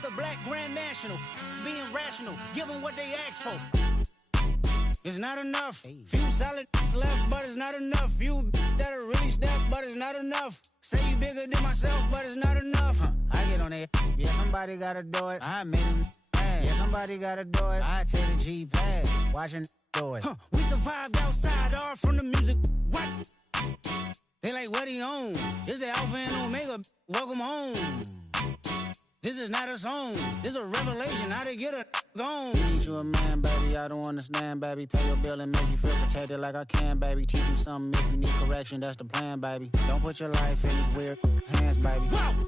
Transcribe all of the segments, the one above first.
What's a black grand national? Being rational, give them what they ask for. It's not enough. Few solid left, but it's not enough. Few that'll really step, but it's not enough. Say you bigger than myself, but it's not enough. I get on it. Yeah, somebody gotta do it. I made him mad. Yeah, somebody gotta do it. I take the G-pad. Watching do it. We survived outside, all from the music. What? They like, what he on? This the Alpha and Omega. Welcome home. This is not a song. This is a revelation. How to get a gone. Teach you a man, baby. I don't understand, baby. Pay your bill and make you feel protected like I can, baby. Teach you something if you need correction. That's the plan, baby. Don't put your life in these weird hands, baby. Whoa!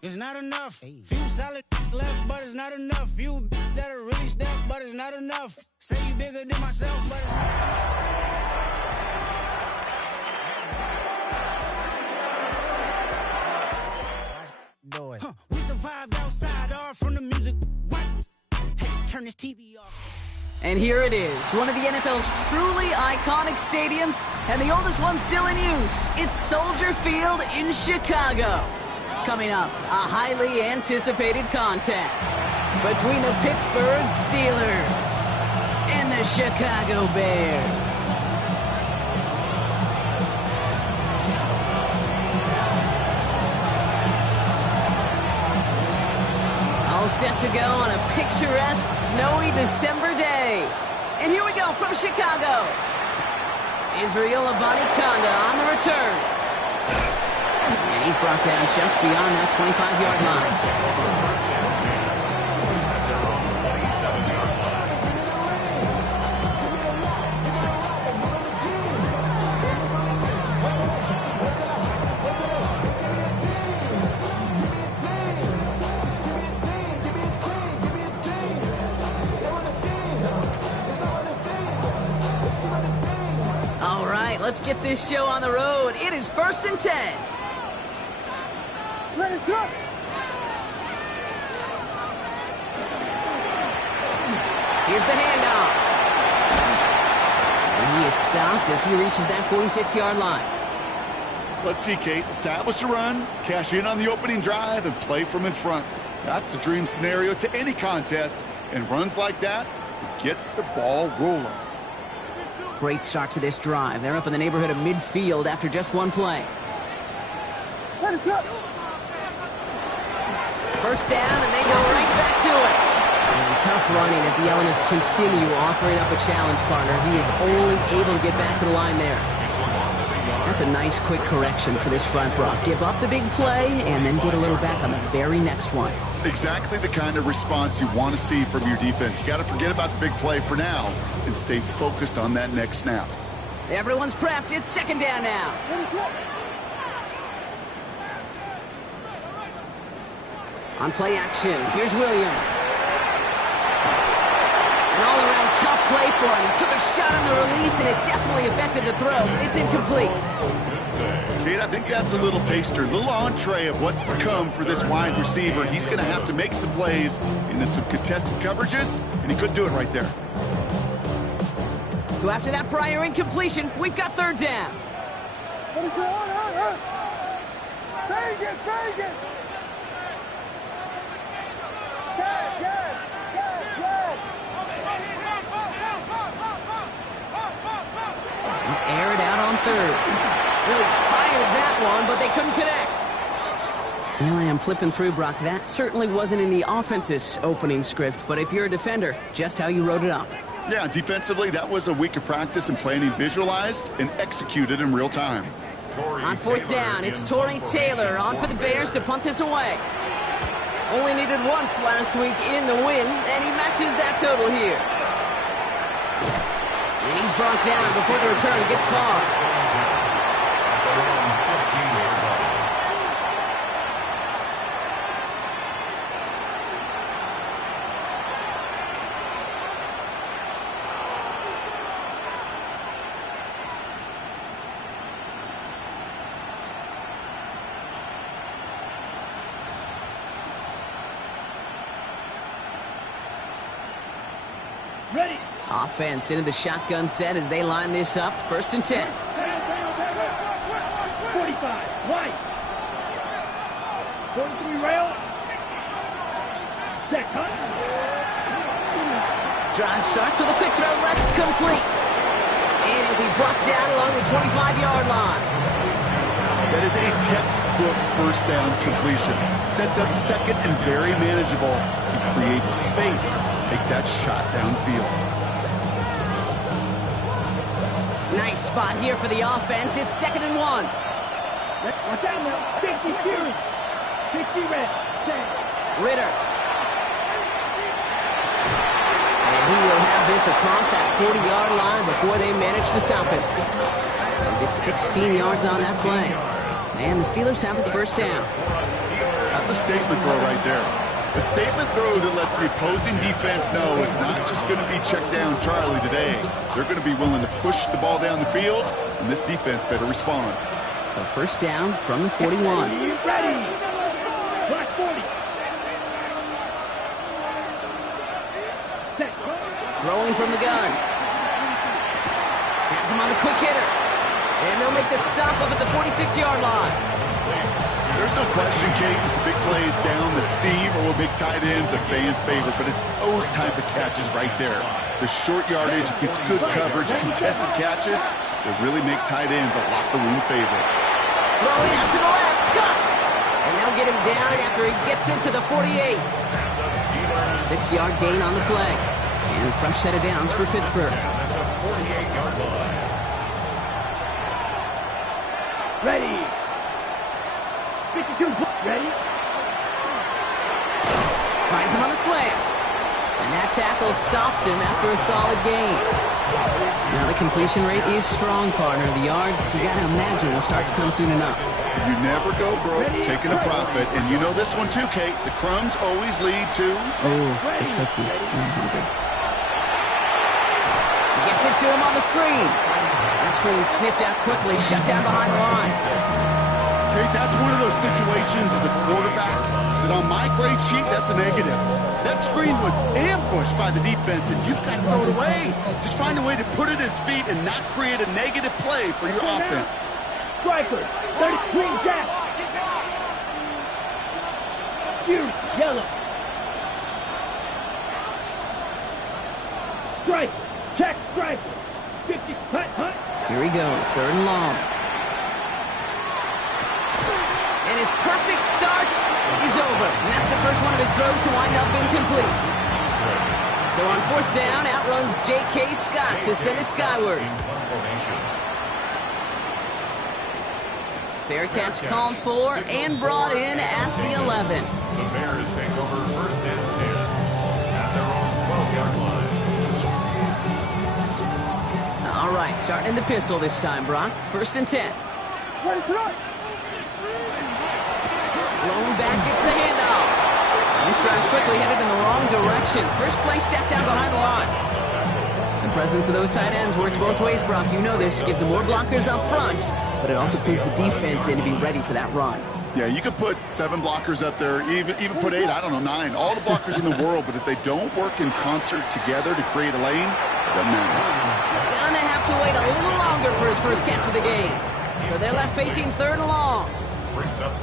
It's not enough. Few solid left, but it's not enough. Few that'll really step, but it's not enough. Say you bigger than myself, but it's not. We survived outside, all from the music. What? Hey, turn this TV off. And here it is, one of the NFL's truly iconic stadiums, and the oldest one still in use. It's Soldier Field in Chicago. Coming up, a highly anticipated contest between the Pittsburgh Steelers and the Chicago Bears. Set to go on a picturesque, snowy December day. And here we go from Chicago. Israel Abanikanda on the return. And he's brought down just beyond that 25-yard line. Let's get this show on the road. It is 1st and 10. Let's up. Here's the handoff. And he is stopped as he reaches that 46-yard line. Let's see, Kate. Establish a run, cash in on the opening drive, and play from in front. That's the dream scenario to any contest. And runs like that, it gets the ball rolling. Great start to this drive. They're up in the neighborhood of midfield after just one play. Let's up. First down, and they go right back to it. And tough running as the elements continue offering up a challenge partner. He is only able to get back to the line there. That's a nice quick correction for this front, Brock. Give up the big play and then get a little back on the very next one. Exactly the kind of response you want to see from your defense. You got to forget about the big play for now and stay focused on that next snap. Everyone's prepped. It's 2nd down now. On play action, here's Williams. An all-around tough play for him. He took a shot on the release, and it definitely affected the throw. It's incomplete. Kate, I think that's a little taster, a little entree of what's to come for this wide receiver. He's going to have to make some plays into some contested coverages, and he couldn't do it right there. So after that prior incompletion, we've got 3rd down. Vegas. Air it out on 3rd. Really fired that one, but they couldn't connect. Well, I am flipping through, Brock. That certainly wasn't in the offense's opening script, but if you're a defender, just how you wrote it up. Yeah, defensively, that was a week of practice and planning visualized and executed in real time. On 4th down, it's Tory Taylor on for the Bears to punt this away. Only needed once last week in the win, and he matches that total here. And he's brought down before the return gets fogged. Ready. Offense into the shotgun set as they line this up. 1st and 10. 45, right. 43 rail. Set, cut. Drive start to the quick throw left, complete. And it'll be brought down along the 25-yard line. That is a textbook first down completion. Sets up second and very manageable. He creates space to take that shot downfield. Nice spot here for the offense. It's 2nd and 1. Watch out now. 50 Fury. 50 red. Set. Ritter. And he will have this across that 40-yard line before they manage to stop him. They'll get 16 yards on that play. And the Steelers have a first down. That's a statement throw right there. A statement throw that lets the opposing defense know it's not just going to be check down Charlie today. They're going to be willing to push the ball down the field, and this defense better respond. So first down from the 41. Ready. Black 40. Set. Throwing from the gun. Has him on the quick hitter. And they'll make the stop up at the 46-yard line. There's no question, Kate, with the big plays down the seam or big tight ends a fan favorite, but it's those type of catches right there. The short yardage gets good coverage, contested catches that really make tight ends a locker room favorite. Throwing out to the left, cut! And they'll get him down after he gets into the 48. 6-yard gain on the play. And a fresh set of downs for Pittsburgh. Ready. 52. Ready. Finds him on the slant. And that tackle stops him after a solid gain. Now the completion rate is strong, partner. The yards, you got to imagine, will start to come soon enough. You never go broke taking a profit, and you know this one too, Kate. The crumbs always lead to... Oh, the cookie. I'm hungry. Gets it to him on the screen. That screen sniffed out quickly, shut down behind the line. Kate, that's one of those situations as a quarterback that on my grade sheet, that's a negative. That screen was ambushed by the defense, and you've got to throw it away. Just find a way to put it at his feet and not create a negative play for your offense. Striker. 30 green jack. Fury. Yellow. Striker. Check striker. 50. Cut. Hunt. Here he goes, 3rd and long. And his perfect start is over. And that's the first one of his throws to wind up incomplete. So on 4th down, outruns J.K. Scott to send it skyward. Fair catch called for and brought in at the 11. The Bears take over 1st and 10 at their own 12-yard line. All right, starting in the pistol this time, Brock. 1st and 10. Ready, throw. Blown back, gets the handoff. This drive's quickly headed in the wrong direction. First play set down behind the line. The presence of those tight ends works both ways, Brock. You know this. Gives them more blockers up front, but it also clues the defense in to be ready for that run. Yeah, you could put 7 blockers up there, even put 8, I don't know, 9. All the blockers in the world, but if they don't work in concert together to create a lane, it doesn't matter. Gonna have to wait a little longer for his first catch of the game. So they're left facing 3rd and long.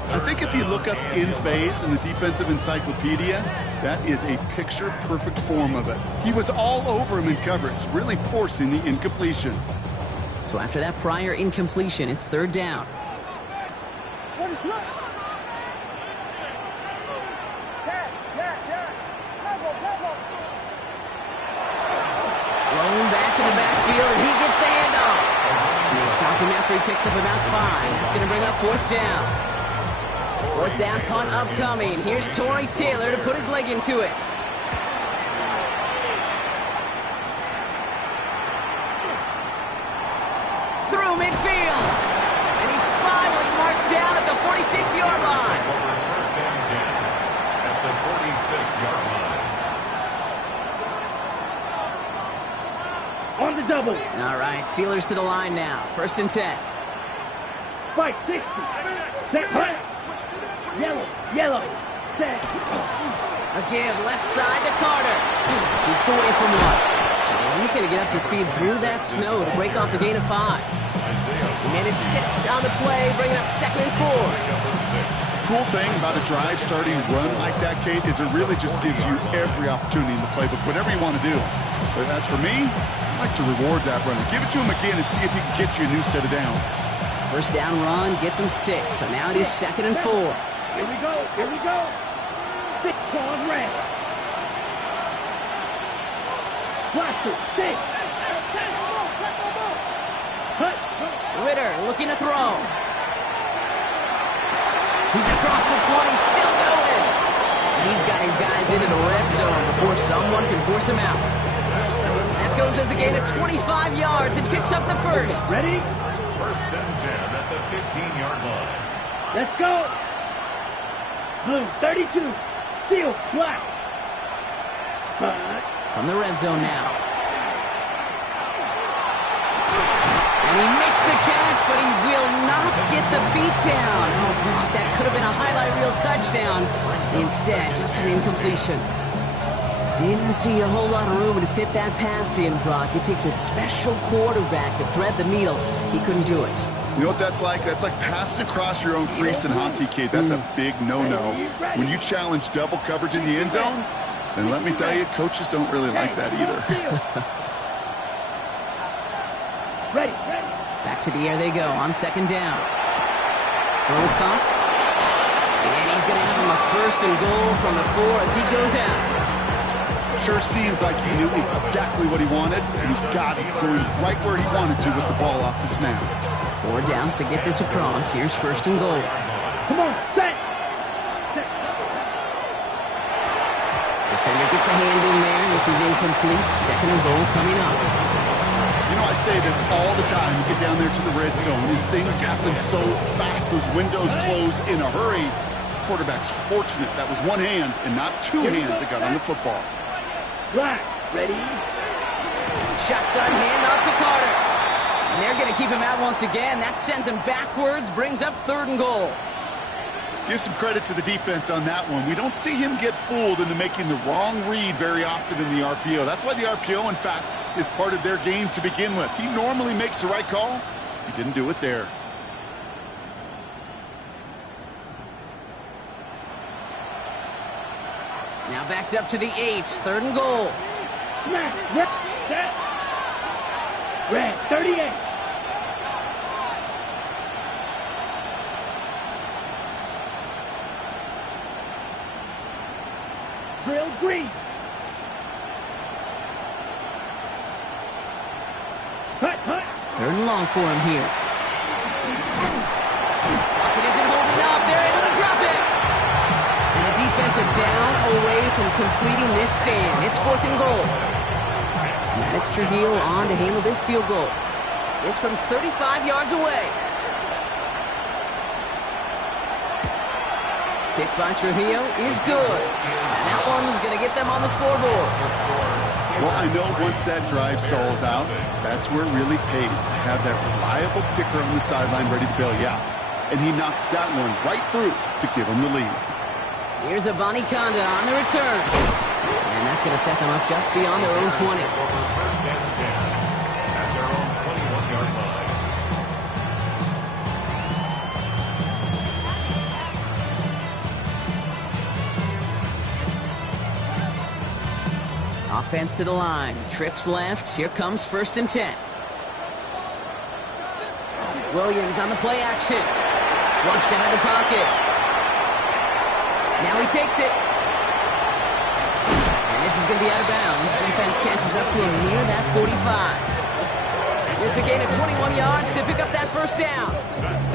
I think if you look up in phase in the defensive encyclopedia, that is a picture-perfect form of it. He was all over him in coverage, really forcing the incompletion. So after that prior incompletion, it's 3rd down. Ready, throw. Blown back in the backfield, and he gets the handoff. And they stop him after he picks up about 5. That's going to bring up 4th down. 4th down punt upcoming. Here's Tory Taylor to put his leg into it. Through midfield. And he's finally marked down at the 46-yard line. Over 1st and 10 at the 46-yard line. On the double. All right, Steelers to the line now. 1st and 10. Fight 60. Set. Hunt. Yellow. Yellow. Set. A give left side to Carter. Shoots away from one. And he's going to get up to speed through that snow to break off a gain of 5. He managed 6 on the play, bringing up 2nd and 4. Number 6. Cool thing about a drive starting run like that, Kate, is it really just gives you every opportunity in the playbook, whatever you want to do. But as for me, I like to reward that runner. Give it to him again and see if he can get you a new set of downs. First down run gets him 6, so now it is 2nd and 4. Here we go. Here we go. 6 on red. Watch it. 6. Cut. Ritter looking to throw. He's across the 20, still going. He's got his guys into the red zone before someone can force him out. That goes as a gain of 25 yards and picks up the first. Ready? First and 10 at the 15-yard line. Let's go. Blue, 32. Steel, black. Cut. From the red zone now. And he makes the catch, but he will not get the beat down. Oh, Brock, that could have been a highlight reel touchdown. Instead, just an incompletion. Didn't see a whole lot of room to fit that pass in, Brock. It takes a special quarterback to thread the needle. He couldn't do it. You know what that's like? That's like passing across your own crease in hockey, Kate. That's a big no-no. When you challenge double coverage in the end zone, then let me tell you, coaches don't really like that either. Ready. Back to the air they go on 2nd down. Throw is caught. And he's going to have him a 1st and goal from the 4 as he goes out. Sure seems like he knew exactly what he wanted, and he got it going right where he wanted to with the ball off the snap. 4 downs to get this across. Here's 1st and goal. Come on, set. Defender gets a hand in there. This is incomplete. 2nd and goal coming up. You know, I say this all the time. You get down there to the red zone, and things happen so fast. Those windows close in a hurry. Quarterback's fortunate that was one hand and not 2 hands that got on the football. Black, ready. Shotgun handoff to Carter. And they're going to keep him out once again. That sends him backwards, brings up 3rd and goal. Give some credit to the defense on that one. We don't see him get fooled into making the wrong read very often in the RPO. That's why the RPO, in fact, is part of their game to begin with. He normally makes the right call. He didn't do it there. Now backed up to the 8, 3rd and goal. Smash, red, set. Red, 38. Drill green. Cut. 3rd and long for him here. Lockett isn't holding up. They're able to drop it. And a defensive down away from completing this stand. It's 4th and goal. Maddox Trujillo on to handle this field goal. It's from 35 yards away. Kick by Trujillo is good. And that one's going to get them on the scoreboard. Well, I know once that drive stalls out, that's where it really pays to have that reliable kicker on the sideline ready to bail you out. And he knocks that one right through to give him the lead. Here's Abani Kanda on the return. And that's going to set them up just beyond their own 20. Over 1st and 10 at their own 21-yard line. Offense to the line. Trips left. Here comes 1st and 10. Williams on the play action. Flushed out of the pocket. Now he takes it. And this is going to be out of bounds. Defense catches up to him near that 45. It's a gain of 21 yards to pick up that 1st down.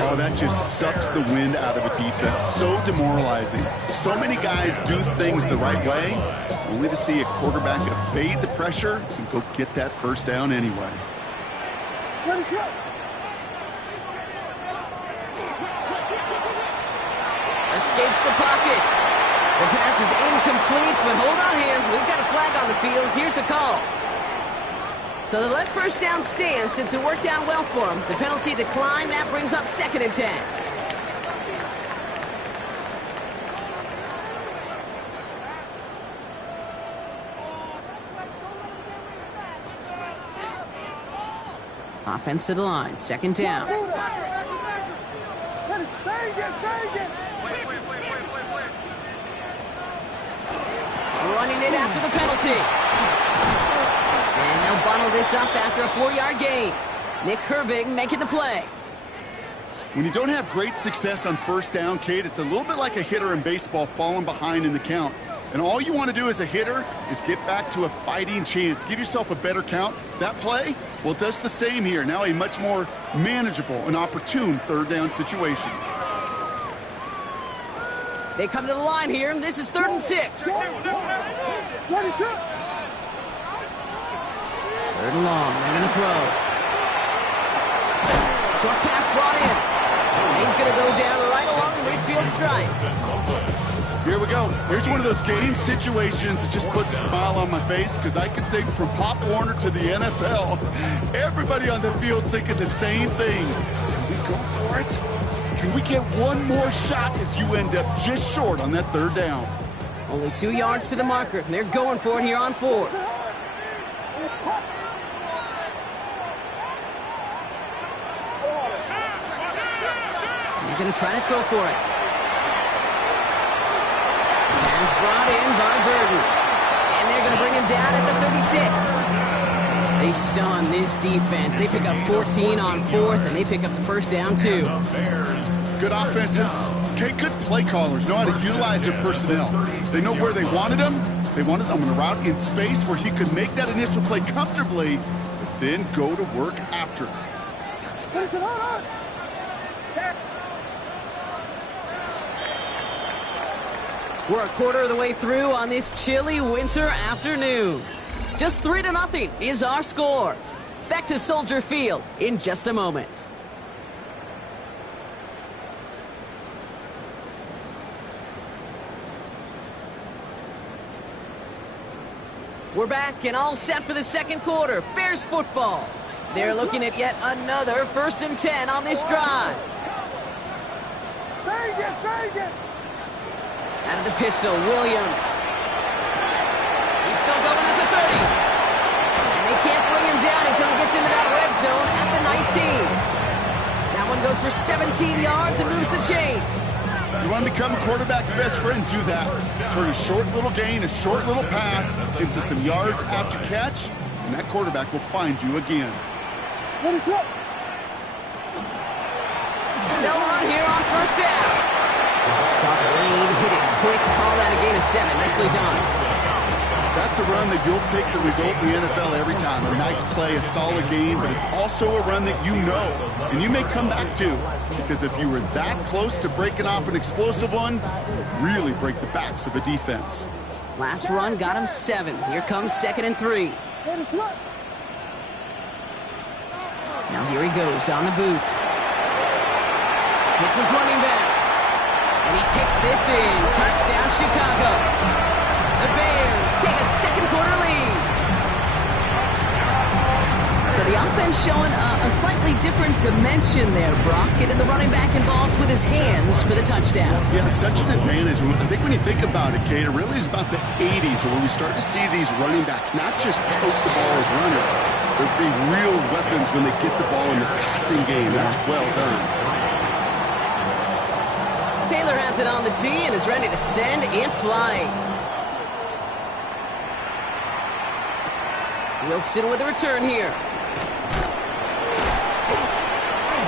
Oh, that just sucks the wind out of a defense. So demoralizing. So many guys do things the right way, only to see a quarterback evade the pressure and go get that 1st down anyway. Escapes the pocket. The pass is incomplete, but hold on here. We've got a flag on the field. Here's the call. So they let 1st down stand since it worked out well for them. The penalty declined. That brings up 2nd and 10. Offense to the line. 2nd down. running it after the penalty. And they'll bundle this up after a 4-yard gain. Nick Herbig making the play. When you don't have great success on first down, Kate, it's a little bit like a hitter in baseball falling behind in the count. And all you want to do as a hitter is get back to a fighting chance. Give yourself a better count. That play, well, it does the same here. Now a much more manageable and opportune third down situation. They come to the line here, and this is 3rd and 6. 3rd and long, they're going to throw. Short pass brought in. And he's going to go down right along the midfield stripe. Here we go. Here's one of those game situations that just puts a smile on my face, because I can think from Pop Warner to the NFL, everybody on the field's thinking the same thing. Can we go for it? Can we get one more shot as you end up just short on that 3rd down? Only 2 yards to the marker. They're going for it here on 4th. They're going to try to throw for it. Pass brought in by Burton. And they're going to bring him down at the 36. They stun this defense. They pick up 14 on 4th, and they pick up the first down, too. Good offenses. Okay, good play callers know how to utilize their personnel. They know where they wanted them. They wanted them on a route in space where he could make that initial play comfortably, but then go to work after. We're a quarter of the way through on this chilly winter afternoon. Just 3-0 is our score. Back to Soldier Field in just a moment. We're back and all set for the second quarter. Bears football. They're looking at yet another 1st and 10 on this drive. Out of the pistol, Williams. He's still going at the 30. And they can't bring him down until he gets into that red zone at the 19. That one goes for 17 yards and moves the chains. You want to become a quarterback's best friend, do that. Turn a short little gain, a short little pass into some yards after catch, and that quarterback will find you again. They'll run here on 1st down. Saw the lane, hit it quick, call that a gain of 7. Nicely done. That's a run that you'll take the result in the NFL every time. A nice play, a solid game, but it's also a run that you know, and you may come back to, because if you were that close to breaking off an explosive one, really break the backs of the defense. Last run got him 7. Here comes 2nd and 3. Now here he goes on the boot. Hits his running back. And he takes this in. Touchdown, Chicago. The Bears take a second quarter lead. So the offense showing a slightly different dimension there, Brock. Getting the running back involved with his hands for the touchdown. Yeah, such an advantage. I think when you think about it, Kate, it really is about the 80s where we start to see these running backs not just tote the ball as runners, but be real weapons when they get the ball in the passing game. That's well done. Taylor has it on the tee and is ready to send it flying. Wilson with a return here.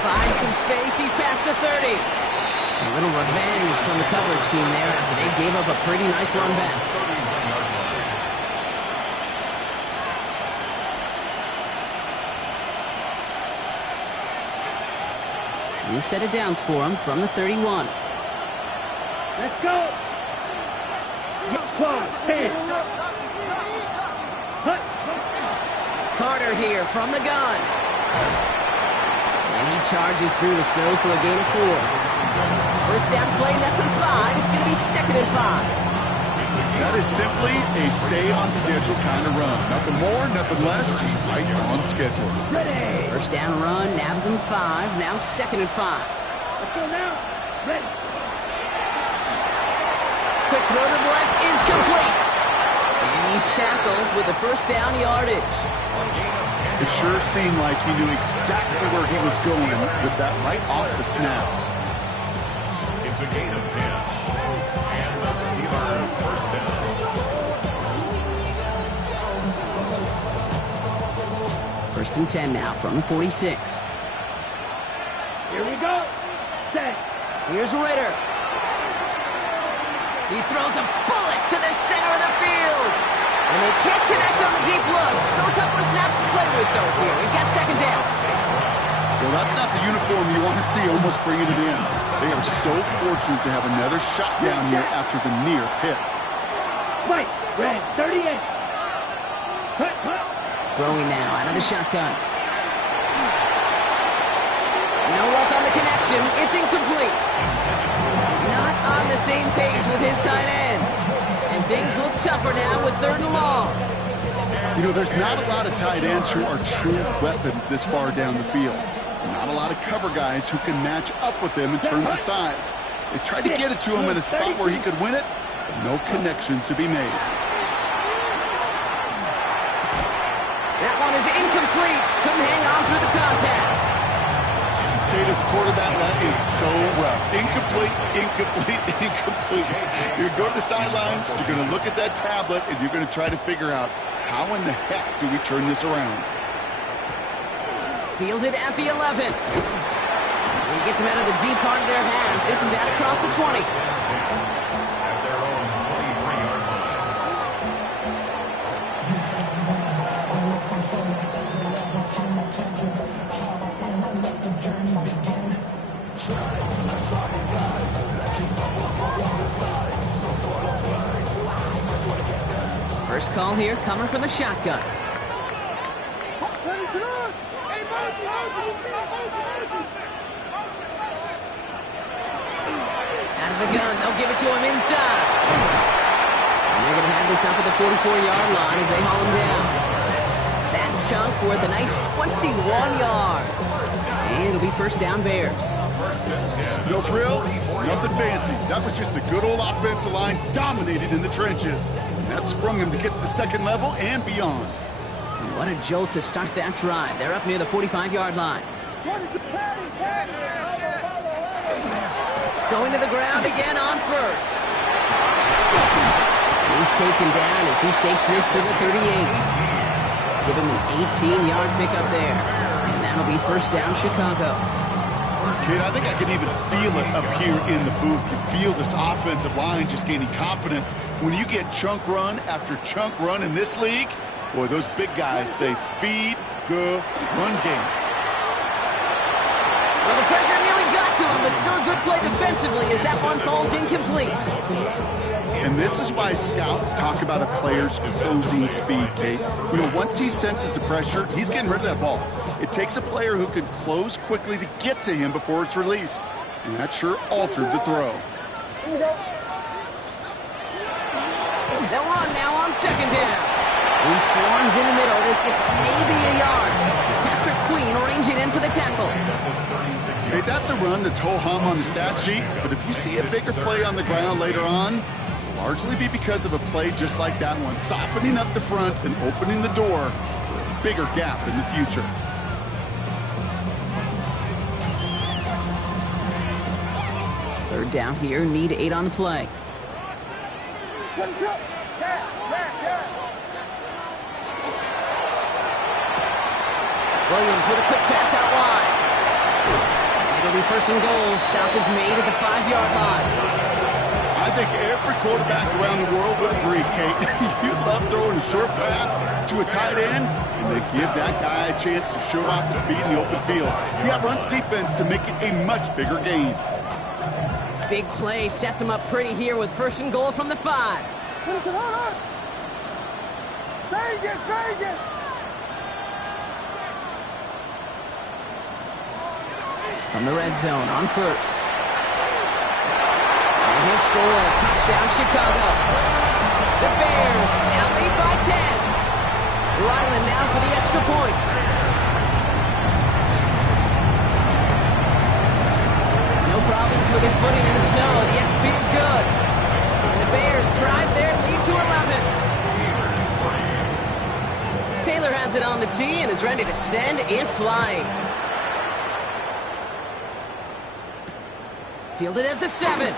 Finds some space. He's past the 30. A little revenge from the coverage team there after they gave up a pretty nice run back. New set of downs for him from the 31. Let's go. Carter here from the gun. And he charges through the snow for a gain of 4. First down play, that's a 5. It's going to be 2nd and 5. That is simply a stay on schedule kind of run. Nothing more, nothing less, just right on schedule. Ready. First down run, nabs him 5. Now 2nd and 5. Let's go now. Ready. Quick throw to the left is complete. And he's tackled with the first down yardage. It sure seemed like he knew exactly where he was going with that right off the snap. It's a gain of 10. And the Steelers first down. First and 10 now from the 46. Here we go. Set. Here's Ritter. He throws a bullet to the center of the field. And they can't connect on the deep look. Still a couple of snaps to play with, though, here. We've got second down. Well, that's not the uniform you want to see almost bringing it in. They are so fortunate to have another shot down here after the near pick. Mike, red, 38. Cut, cut. Throwing now out of the shotgun. No luck on the connection. It's incomplete. Not on the same page with his tight end. And things look tougher now with 3rd and long. You know, there's not a lot of tight ends who are true weapons this far down the field. Not a lot of cover guys who can match up with them in terms of size. They tried to get it to him in a spot where he could win it, but no connection to be made. That one is incomplete. Couldn't hang on through the contact. Kate, as a quarterback, that is so rough. Incomplete, incomplete, incomplete. You're going to go to the sidelines, you're going to look at that tablet, and you're going to try to figure out how in the heck do we turn this around. Fielded at the 11. He gets him out of the deep part of their half. This is out across the 20. At their own 23-yard line. First call here coming from the shotgun. Out of the gun, they'll give it to him inside. And they're going to have this up at the 44-yard line as they haul him down. That chunk worth a nice 21 yards. And it'll be first down Bears. No frills, nothing fancy. That was just a good old offensive line dominated in the trenches. And that sprung him to get to the second level and beyond. And what a jolt to start that drive. They're up near the 45-yard line. Going to the ground again on first. He's taken down as he takes this to the 38. Give him an 18-yard pickup there. And that'll be first down Chicago. Kid, I think I can even feel it up here in the booth. You feel this offensive line just gaining confidence. When you get chunk run after chunk run in this league, boy, those big guys say feed the run game. Well, the pressure nearly got to him, but still a good play defensively as that one falls incomplete. And this is why scouts talk about a player's closing speed, Kate. You know, once he senses the pressure, he's getting rid of that ball. It takes a player who can close quickly to get to him before it's released. And that sure altered the throw. They'll run now on second down. He swarms in the middle. This gets maybe a yard. Patrick Queen arranging in for the tackle. Hey, that's a run that's ho-hum on the stat sheet, but if you see a bigger play on the ground later on, it'll largely be because of a play just like that one, softening up the front and opening the door for a bigger gap in the future. Third down here, need 8 on the play. Williams with a quick pass out wide. It'll be first and goal. Stop is made at the 5-yard line. I think every quarterback around the world would agree, Kate. You love throwing a short pass to a tight end, and they give that guy a chance to show off his speed in the open field. He outruns defense to make it a much bigger gain. Big play sets him up pretty here with first and goal from the 5. From the red zone on first. And he'll score a touchdown, Chicago. The Bears now lead by 10. Ryland now for the extra point. No problems with his footing in the snow. The XP is good. And the Bears drive their lead to 11. Taylor has it on the tee and is ready to send it flying. Fielded at the 7.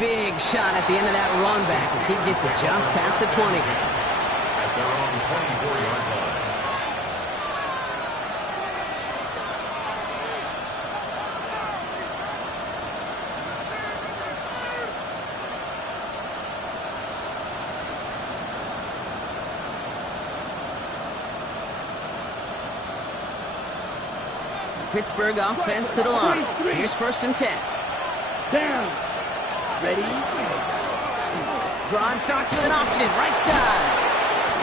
Big shot at the end of that run back as he gets it just past the 20. At their own 24-yard line. Pittsburgh offense to the line. Here's 1st and 10. Down. Ready? Drive starts with an option, right side.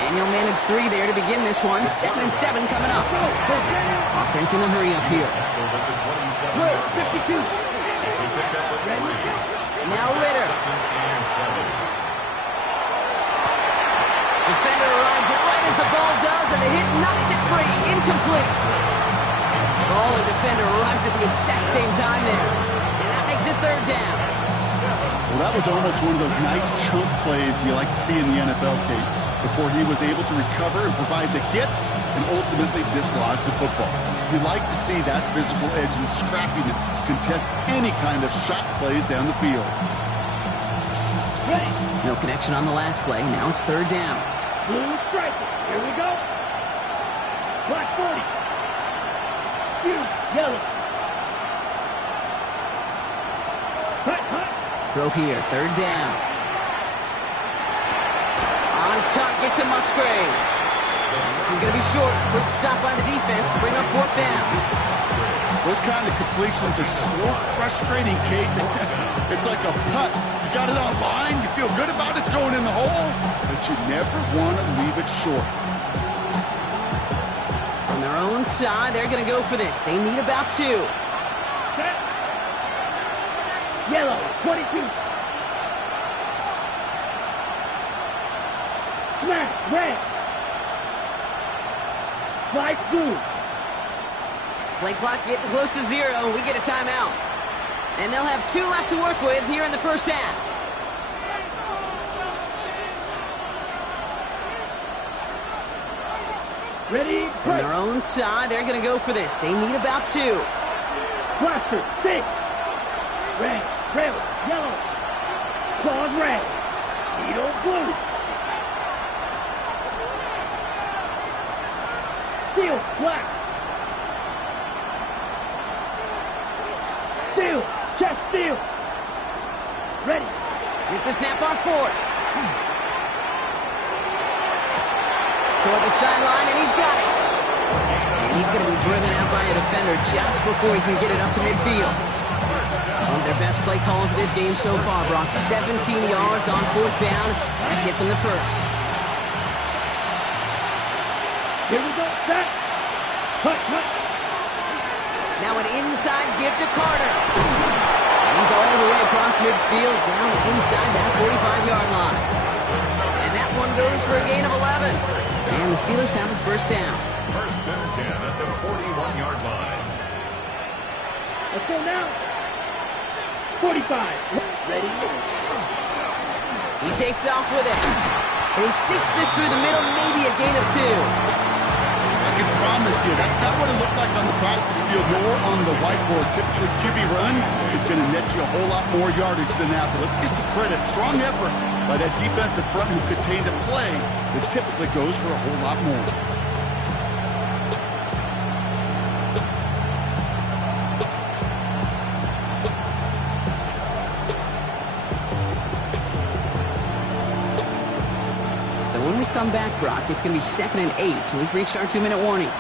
And he'll manage 3 there to begin this one. 2nd and 7 coming up. Go. First down. Offense in the hurry up here. Tackled at the 27. Good. 52. It's a pickup of 3. Now Ritter. 2nd and 7. Defender arrives right as the ball does, and the hit knocks it free. Incomplete. Ball and defender arrives at the exact same time there. And that makes it 3rd down. Well, that was almost one of those nice chunk plays you like to see in the NFL, Kate, before he was able to recover and provide the hit and ultimately dislodge the football. You like to see that physical edge and scrappiness to contest any kind of shot plays down the field. Ready? No connection on the last play. Now it's 3rd down. Blue striker. Here we go. Black 40. Yellow. Hut. Throw here, 3rd down. On target to Musgrave. And this is going to be short. Quick stop by the defense to bring up 4th down. Those kind of completions are so frustrating, Kate. It's like a putt. You got it on line, you feel good about it's going in the hole, but you never want to leave it short. On their own side, they're going to go for this. They need about 2. Set. Yellow. 22. Smash. Red. Slice blue. Play clock getting close to 0. We get a timeout. And they'll have 2 left to work with here in the 1st half. Ready? On Play. their own side, they're going to go for this. They need about 2. Blaster. 6. Red. Red. Yellow. Claws red. Needle blue. Steel. Black. Steel. Chest steel. Ready. Here's the snap on 4th. Toward the sideline, and he's got it. And he's going to be driven out by a defender just before he can get it up to midfield. One of their best play calls of this game so far, Brock. 17 yards on 4th down. That gets him the 1st. Here we go. Set. Hut. Now an inside give to Carter. And he's all the way across midfield, down inside that 45-yard line. And that one goes for a gain of 11. And the Steelers have a 1st down. 1st and 10 at the 41-yard line. Let's go now. 45. Ready. He takes off with it. And he sneaks this through the middle, maybe a gain of 2. I can promise you, that's not what it looked like on the practice field nor on the whiteboard. Typically, QB run is going to net you a whole lot more yardage than that. But let's give some credit. Strong effort by that defensive front who contained a play that typically goes for a whole lot more. When we come back, Brock, it's going to be 2nd and 8, so we've reached our 2-minute warning.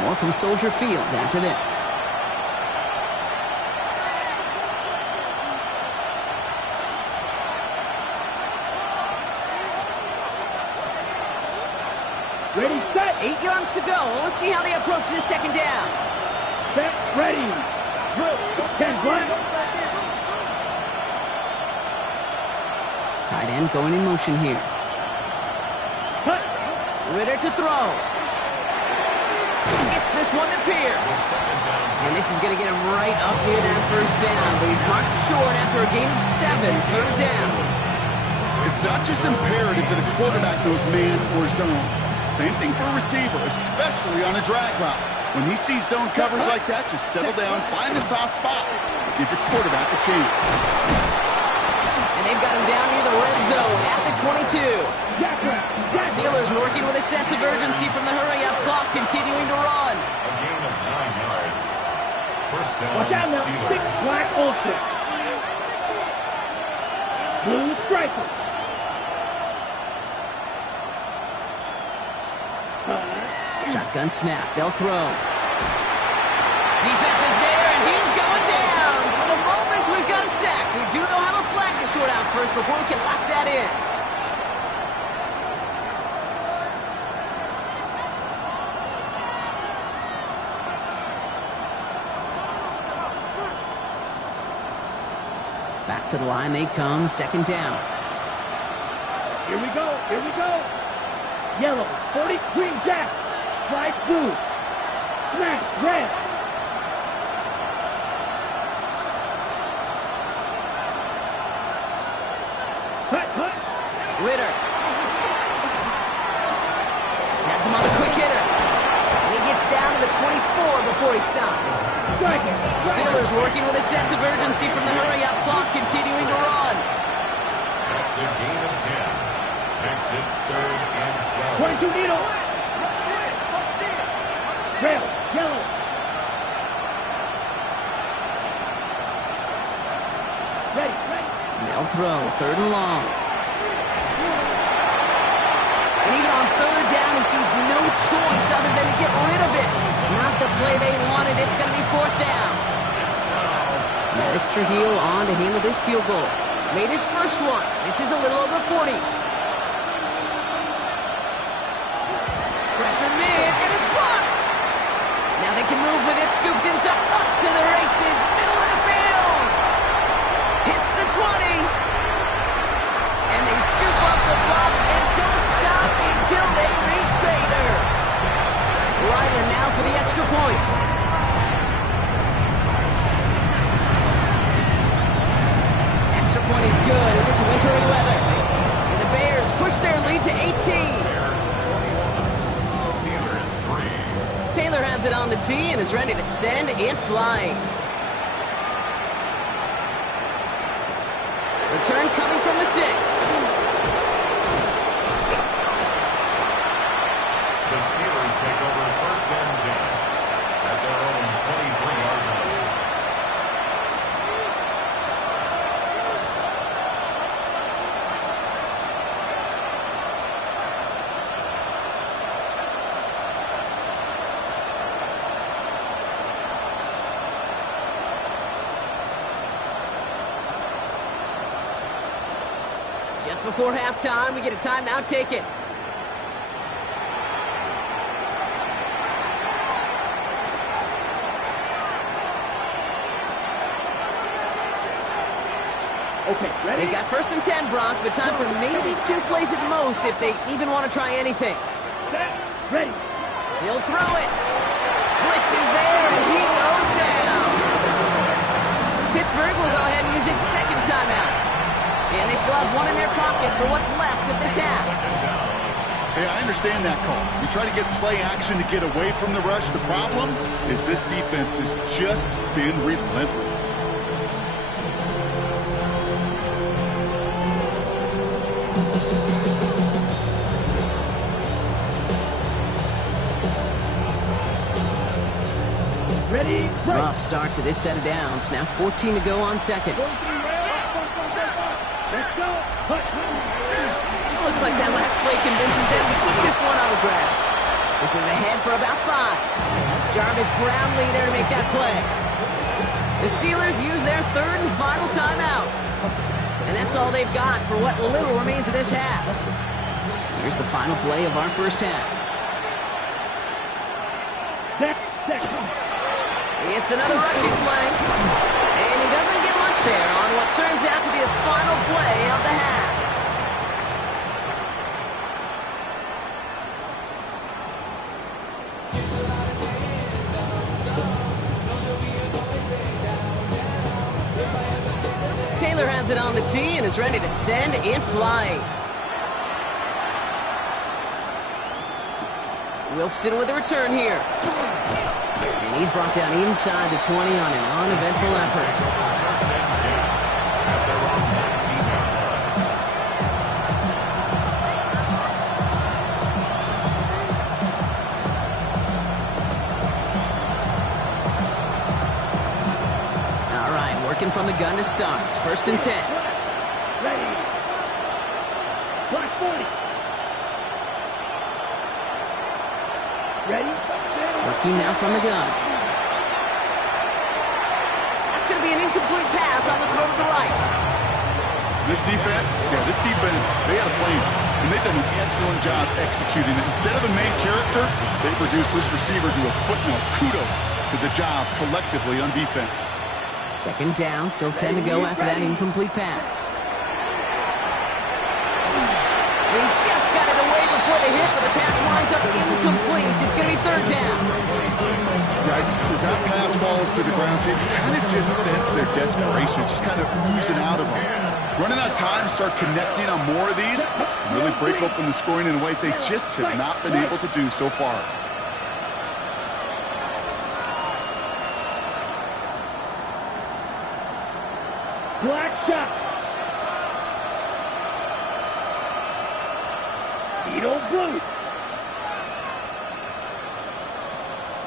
More from Soldier Field after this. Ready, set. 8 yards to go. Let's see how they approach this 2nd down. Set. Ready. Drill. 10 black. Tight end going in motion here. Hut. Ritter to throw. Gets this one to Pierce. And this is going to get him right up near that 1st down, but he's marked short after a gain of 7, 3rd down. It's not just imperative that a quarterback knows man or zone. Same thing for a receiver, especially on a drag route. When he sees zone coverage like that, just settle down, find the soft spot, give your quarterback a chance. And they've got him down near the red zone at the 22. Steelers working with a sense of urgency from the hurry-up clock, continuing to run. A gain of 9 yards. 1st down. Watch out now. Steelers. 6 black ultra. Blue striker. Shotgun snap. They'll throw. Defense is there, and he's going down. For the moment, we've got a sack. We do, though, have a flag to sort out first before we can lock that in. Back to the line they come, second down. Here we go. Here we go. Yellow, 40, green, jack. Flag blue. Smash, red. Hut. Ritter. Has him on the quick hitter. And he gets down to the 24 before he stops. Strike it. Steelers working with a sense of urgency from the hurry-up clock, continuing to run. That's a gain of 10. Makes it 3rd and 12. 22 needle. Red, yellow. Ready. They'll throw, 3rd and long. And even on 3rd down, he sees no choice other than to get rid of it. Not the play they wanted. It's going to be 4th down. Alex Trujillo on to handle this field goal. Made his first one. This is a little over 40. Pressure mid, and it's blocked. Now they can move with it. Scooped inside. Up to the races. Middle of the field. Hits the 20. And they scoop up the block and don't stop until they reach Bader. Ryland now for the extra point. Extra point is good in this wintry weather. And the Bears push their lead to 18. Steelers 3. Taylor has it on the tee and is ready to send it flying. Return coming from the 6. The Steelers take over 1st and 10 at their own 23-yard line. Just before halftime, we get a timeout taken. Okay, ready? They've got 1st and 10, Brock, but time for maybe 2 plays at most if they even want to try anything. Set. Ready. He'll throw it. Blitz is there, and he goes down. Pittsburgh will go ahead and use its 2nd timeout. And they still have one in their pocket for what's left of this half. Hey, I understand that call. You try to get play action to get away from the rush. The problem is this defense has just been relentless. Ready. Rough start to this set of downs. Now 14 to go on 2nd. Let's go. Hut. Looks like that last play convinces them to keep this one on the ground. This is ahead for about 5. Jarvis Brownlee there to make that play. The Steelers use their 3rd and final timeout. And that's all they've got for what little remains of this half. Here's the final play of our first half. It's another rushing play. And he doesn't get much there on what turns out to be the final play of the half. Taylor has it on the tee and is ready to send it flying. Wilson with a return here. And he's brought down inside the 20 on an uneventful effort. 1st and 10 at their own 19-yard line. All right, working from the gun to start. 1st and 10. Ready. Block 40. Ready. Working now from the gun. be an incomplete pass on the throw to the right. This defense, they had a plan, and they've done an excellent job executing it. Instead of a main character, they've reduced this receiver to a footnote. Kudos to the job collectively on defense. Second down, still 10 to go after that incomplete pass. They just got it away before the hit, but the pass winds up incomplete. It's going to be third down. Yikes, as that pass falls to the ground, you kind of just sense their desperation. It's just kind of oozing out of them. Running out of time, start connecting on more of these, and really break open the scoring in a way they just have not been able to do so far. Black shot. Edo blue.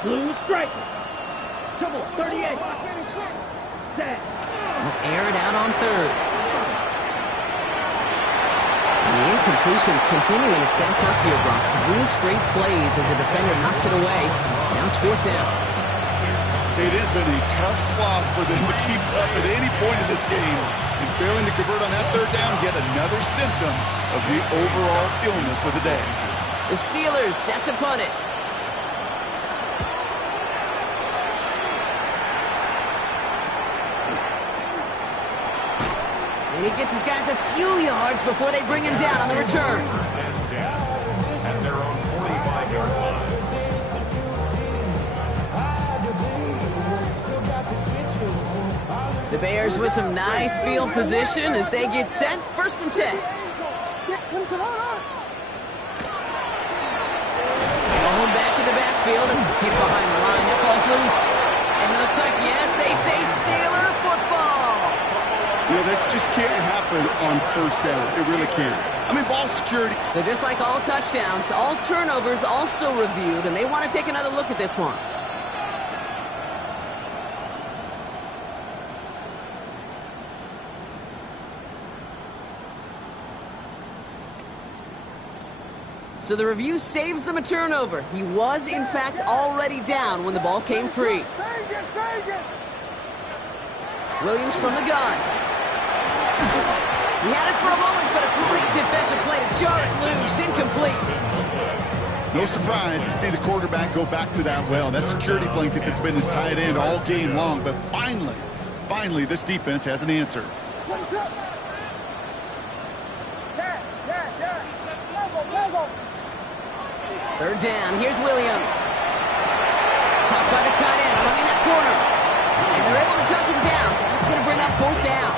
Blue strike. Double 38. Set. We'll air it out on third. And the incompletions continuing to sack up here, Brock. 3 straight plays as the defender knocks it away. Now it's fourth down. It has been a tough slog for them to keep up at any point in this game. And failing to convert on that third down, yet another symptom of the overall illness of the day. The Steelers set to punt it. And he gets his guys a few yards before they bring him down on the return. At their own 45-yard line. The Bears with some nice field position as they get set. First and 10. Ball back in the backfield and hit behind the line. That ball's loose. And it looks like, yes, they say Steeler football. You know, this just can't happen on first down. It really can't. I mean, ball security. So just like all touchdowns, all turnovers also reviewed, and they want to take another look at this one. So the review saves them a turnover. He was, in fact, already down when the ball came free. Williams from the gun. He had it for a moment, but a great defensive play to jar it loose. Incomplete. No surprise to see the quarterback go back to that well. That security blanket that's been his tight end all game long. But finally, this defense has an answer. Third down. Here's Williams. Caught by the tight end along in that corner. And they're able to touch him down. So that's going to bring up fourth down.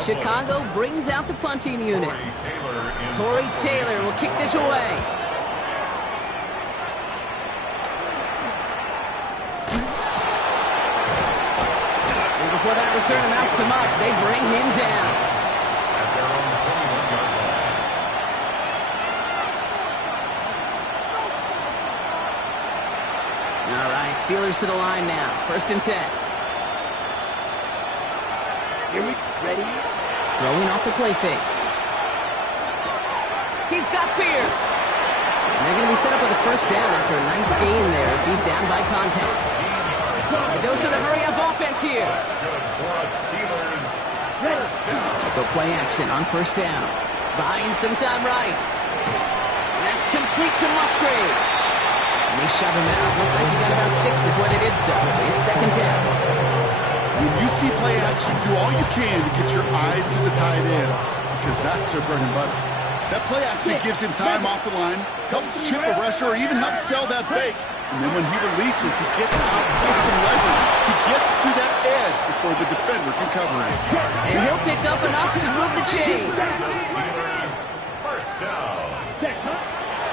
Chicago brings out the punting unit. Tory Taylor will kick this away. And before that return amounts to much, they bring him down. At their own 21-yard line. All right, Steelers to the line now. First and 10. Here we ready. Throwing off the play fake. He's got Pierce. And they're going to be set up with a first down after a nice gain there as he's down by contact. A dose of the hurry-up offense here. That's good for us Steelers. First down. They go play action on first down. Buying some time right. And that's complete to Musgrave. And they shove him out. Looks like he got about 6 before they did so. It's second down. When you see play action, do all you can to get your eyes to the tight end, because that's their bread and butter. That play action gives him time off the line, helps chip a rusher, or even helps sell that fake. And then when he releases, he gets out, gets some leverage. He gets to that edge before the defender can cover him. And he'll pick up enough to move the chains. Steelers. First down.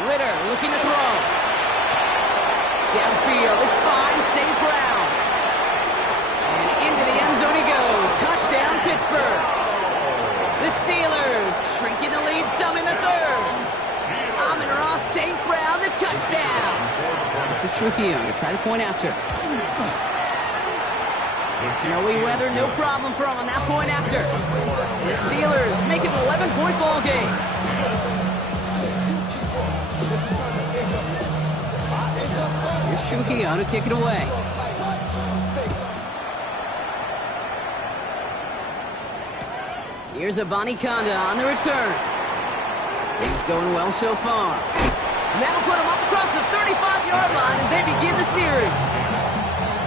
Ritter looking to throw. Downfield is fine, St. Brown. And into the end zone he goes. Touchdown, Pittsburgh. The Steelers shrinking the lead some in the third. Amon-Ra St. Brown, the touchdown. This is Trujillo to try to point after. Snowy weather, no problem for him on that point after. And the Steelers make it an 11-point ball game. Here's Trujillo to kick it away. Here's Abanikanda on the return. Things going well so far. And that'll put them up across the 35-yard line as they begin the series.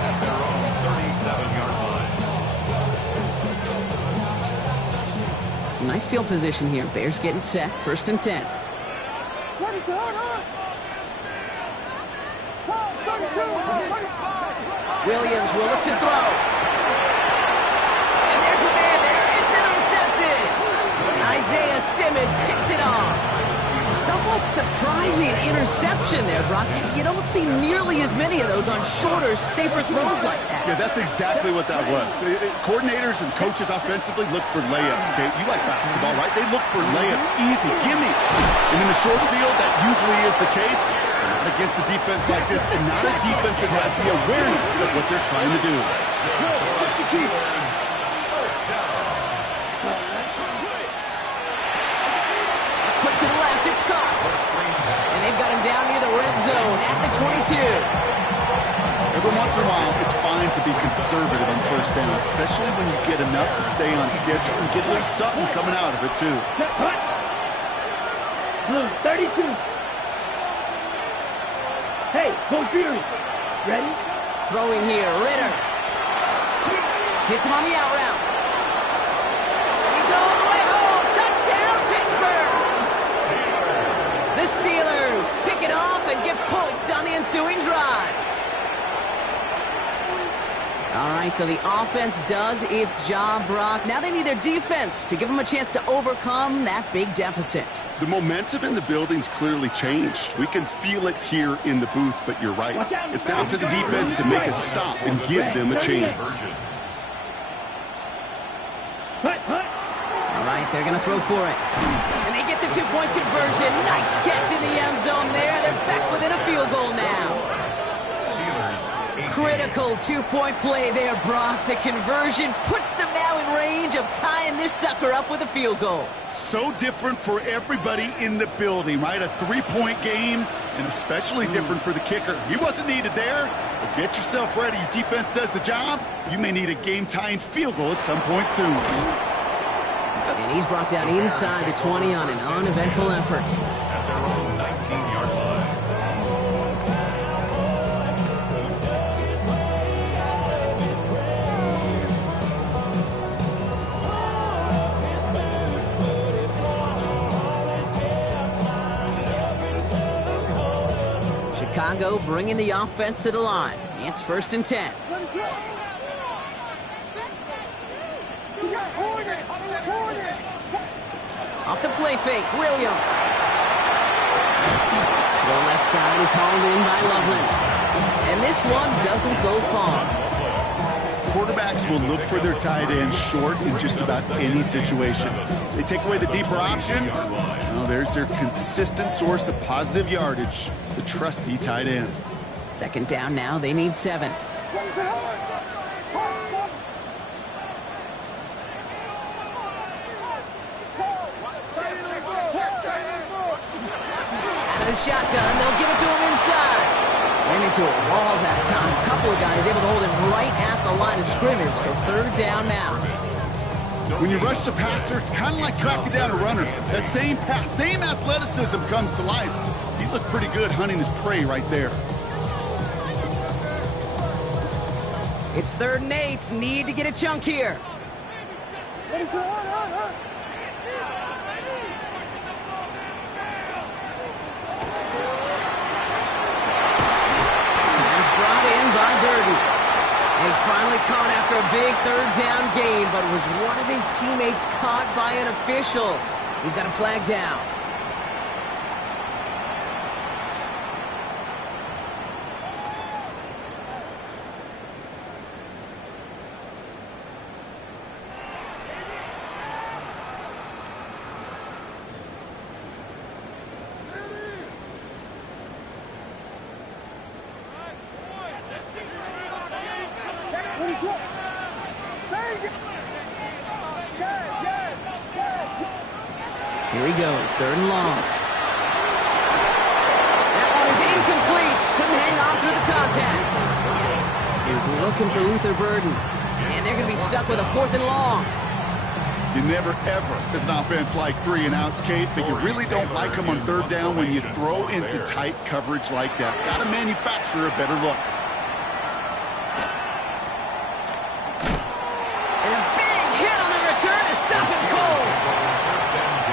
At their own 37-yard line. Some nice field position here. Bears getting set. 1st and 10. Williams will look to throw. And there's a man there. It's intercepted. Isaiah Simmons picks it off. Somewhat surprising interception there, Brock. You don't see nearly as many of those on shorter, safer throws like that. Yeah, that's exactly what that was. Coordinators and coaches offensively look for layups, Kate. You like basketball, right? They look for layups, easy, gimmies. And in the short field, that usually is the case. Not against a defense like this, and not a defense that has the awareness of what they're trying to do. Quick to the left, it's caught. And they've got him down near the red zone at the 22. Every once in a while, it's fine to be conservative on 1st down, especially when you get enough to stay on schedule and get a little something coming out of it, too. Blue, 32. Hey, go Fury. Ready? Throwing here, Ritter. Hits him on the out route. He's all the way home. Touchdown, Pittsburgh. The Steelers pick it off and get points on the ensuing drive. All right, so the offense does its job, Brock. Now they need their defense to give them a chance to overcome that big deficit. The momentum in the building's clearly changed. We can feel it here in the booth, but you're right. It's now to the defense to make a stop and give them a chance. All right, they're going to throw for it. And they get the 2-point conversion. Nice catch in the end zone there. They're back within a field goal now. Critical 2-point play there, Brock. The conversion puts them now in range of tying this sucker up with a field goal. So different for everybody in the building, right? A 3-point game, and especially different for the kicker. He wasn't needed there, but get yourself ready. Your defense does the job. You may need a game-tying field goal at some point soon. And he's brought down inside the 20 on an uneventful effort. At their own 19-yard line. Chicago bringing the offense to the line. It's 1st and 10. Off the play fake, Williams. The left side is hauled in by Loveland. And this one doesn't go far. Quarterbacks will look for their tight end short in just about any situation. They take away the deeper options. Well, there's their consistent source of positive yardage, the trusty tight end. 2nd down now, they need 7. Out of the shotgun, they'll give it to him inside. Ran into a wall that time. A couple of guys able to hold him right at the line of scrimmage, so 3rd down now. When you rush the passer, it's kind of like tracking down a runner. That same pass, same athleticism comes to life. He looked pretty good hunting his prey right there. It's 3rd and 8. Need to get a chunk here. He's finally caught after a big 3rd down gain, but was one of his teammates caught by an official. We've got a flag down. Here he goes, 3rd and long. That one is incomplete. Couldn't hang on through the contact. He was looking for Luther Burden. And they're going to be stuck with a 4th and long. You never, ever, as an offense, like 3 and outs, Kate, but you really don't like them on third down when you throw into tight coverage like that. Got to manufacture a better look. And a big hit on the return to stop him cold. First down, 10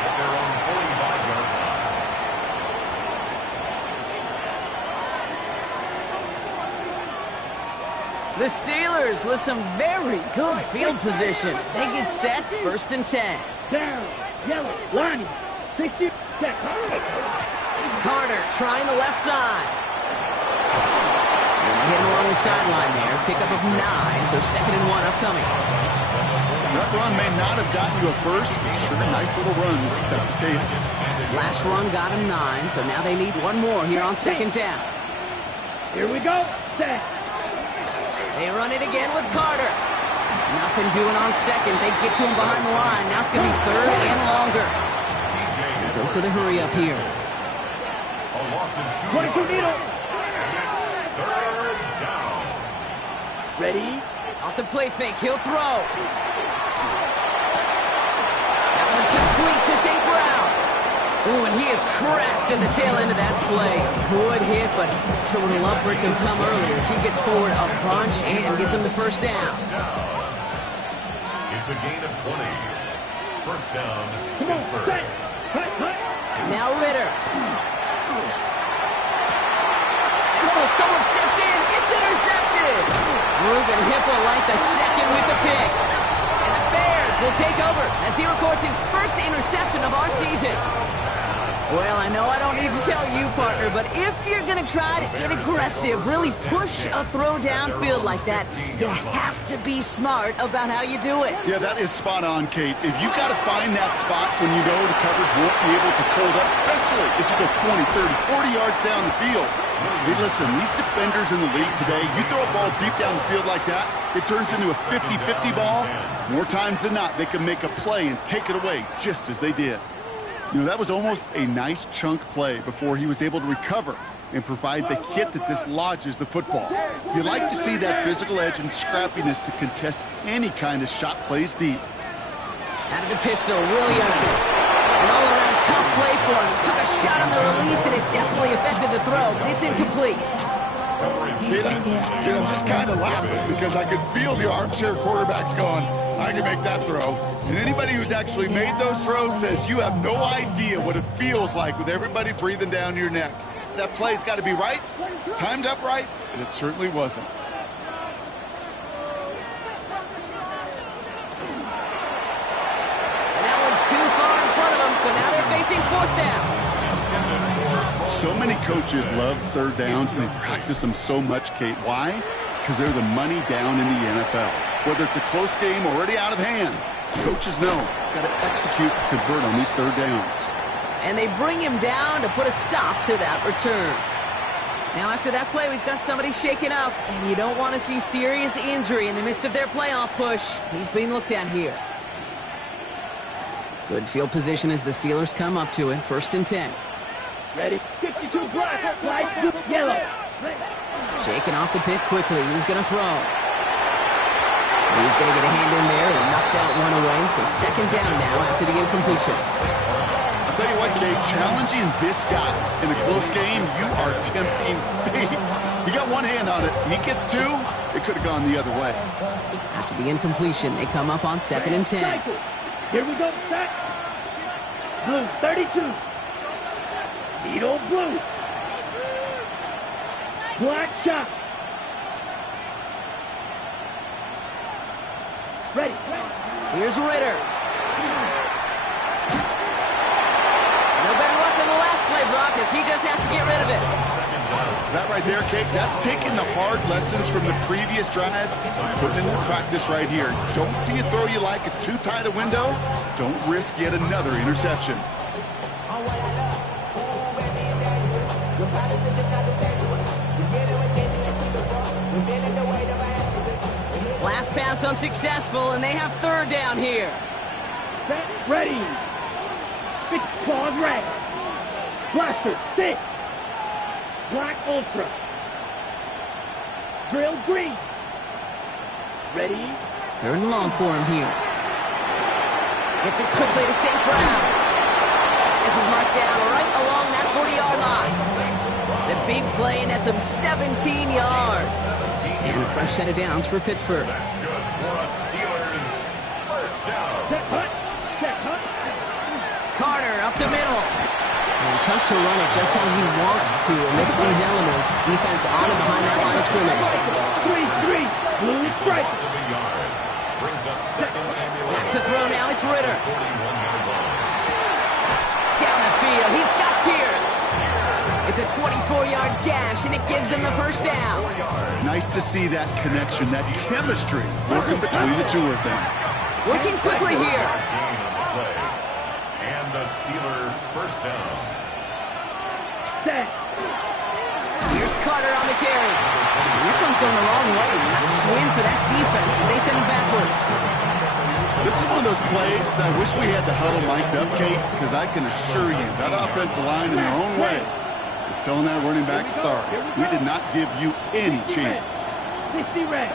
at their own 45-yard line. The Steelers with some very good field position as they get set, 1st and 10. Down. Yellow. Line. 60 seconds. Carter trying the left side. And they hit him along the sideline there. Pickup of 9, so 2nd and 1 upcoming. That run may not have gotten you a first, but sure, a nice little run to set the table. Last run got him 9, so now they need one more here on 2nd down. Here we go. Set. They run it again with Carter. Nothing doing on 2nd. They get to him behind the line. Now it's going to be 3rd and longer. Dose of the hurry up here. A loss of 2 22 yards. meters. And it's 3rd down. Ready. Off the play fake, he'll throw. That one complete to St. Brown. Ooh, and he is cracked at the tail end of that play. Good hit, but sure would have loved for it to have come earlier as he gets forward a bunch and gets him the 1st down. It's a gain of 20. 1st down, Come on. Pittsburgh. Set. Cut. Cut. Now Ritter. Oh, someone stepped in. It's intercepted. Ruben Hippolyte the second with the pick. And the Bears will take over as he records his 1st interception of our season. Well, I know I don't need to tell you, partner, but if you're going to try to get aggressive, really push a throw downfield like that, you have to be smart about how you do it. Yeah, that is spot on, Kate. If you got to find that spot when you know the coverage won't be able to hold up, especially as you go 20, 30, 40 yards down the field. Hey, listen, these defenders in the league today, you throw a ball deep down the field like that, it turns into a 50-50 ball. More times than not, they can make a play and take it away just as they did. You know, that was almost a nice chunk play before he was able to recover and provide the hit that dislodges the football. You like to see that physical edge and scrappiness to contest any kind of shot plays deep. Out of the pistol, Williams. An all-around tough play for him. Took a shot on the release, and it definitely affected the throw, but it's incomplete. I'm just kind of laughing because I could feel the armchair quarterbacks going, I can make that throw. And anybody who's actually made those throws says you have no idea what it feels like with everybody breathing down your neck. That play's got to be right, timed up right, and it certainly wasn't. And that one's too far in front of them, so now they're facing 4th down. So many coaches love third downs, and they practice them so much, Kate. Why? Because they're the money down in the NFL. Whether it's a close game already out of hand, coaches know got to execute and convert on these third downs. And they bring him down to put a stop to that return. Now after that play, we've got somebody shaken up, and you don't want to see serious injury in the midst of their playoff push. He's being looked at here. Good field position as the Steelers come up to it, 1st and 10. Ready. 52 black. Light blue. Yellow. Shaking off the pick quickly. He's going to throw. He's going to get a hand in there and knock that one away. So 2nd down now after the incompletion. I'll tell you what, Kate, challenging this guy in a close game, you are tempting fate. You got one hand on it. He gets 2. It could have gone the other way. After the incompletion, they come up on 2nd and 10. Here we go. Set. Blue 32. Needle blue. Black shot. Ready. Here's Ritter. No better luck than the last play, Brock, as he just has to get rid of it. That right there, Kate, that's taking the hard lessons from the previous drive, putting it into practice right here. Don't see a throw you like. It's too tight a window. Don't risk yet another interception. Last pass unsuccessful, and they have 3rd down here. Set. Ready. 6 claws red. Blaster 6. Black ultra. Drill green. Ready. 3rd and long for him here. Gets it quickly to St. Brown. This is marked down right along that 40-yard line. The big play nets him 17 yards. And a fresh set of downs for Pittsburgh. That's good for a Steelers first down. Set cut. Set cut. Carter up the middle. And tough to run it just how he wants to amidst these elements. Defense on and behind that line of scrimmage. 3-3. Blue and stripes. Loss of a yard. Brings up second and 11. Back to throw now, it's Ritter. 41-yard line. Down the field, he's got Pierce. It's a 24-yard gash, and it gives them the first down. Nice to see that connection, that chemistry working between the two of them. Working quickly here. Gain on the play. And the Steeler first down. Set. Here's Carter on the carry. This one's going the wrong way. Nice win for that defense as they send him backwards. This is one of those plays that I wish we had the huddle mic'd up, Kate, because I can assure you that offensive line in their own way is telling that running back, sorry, we did not give you any chance. 60 red.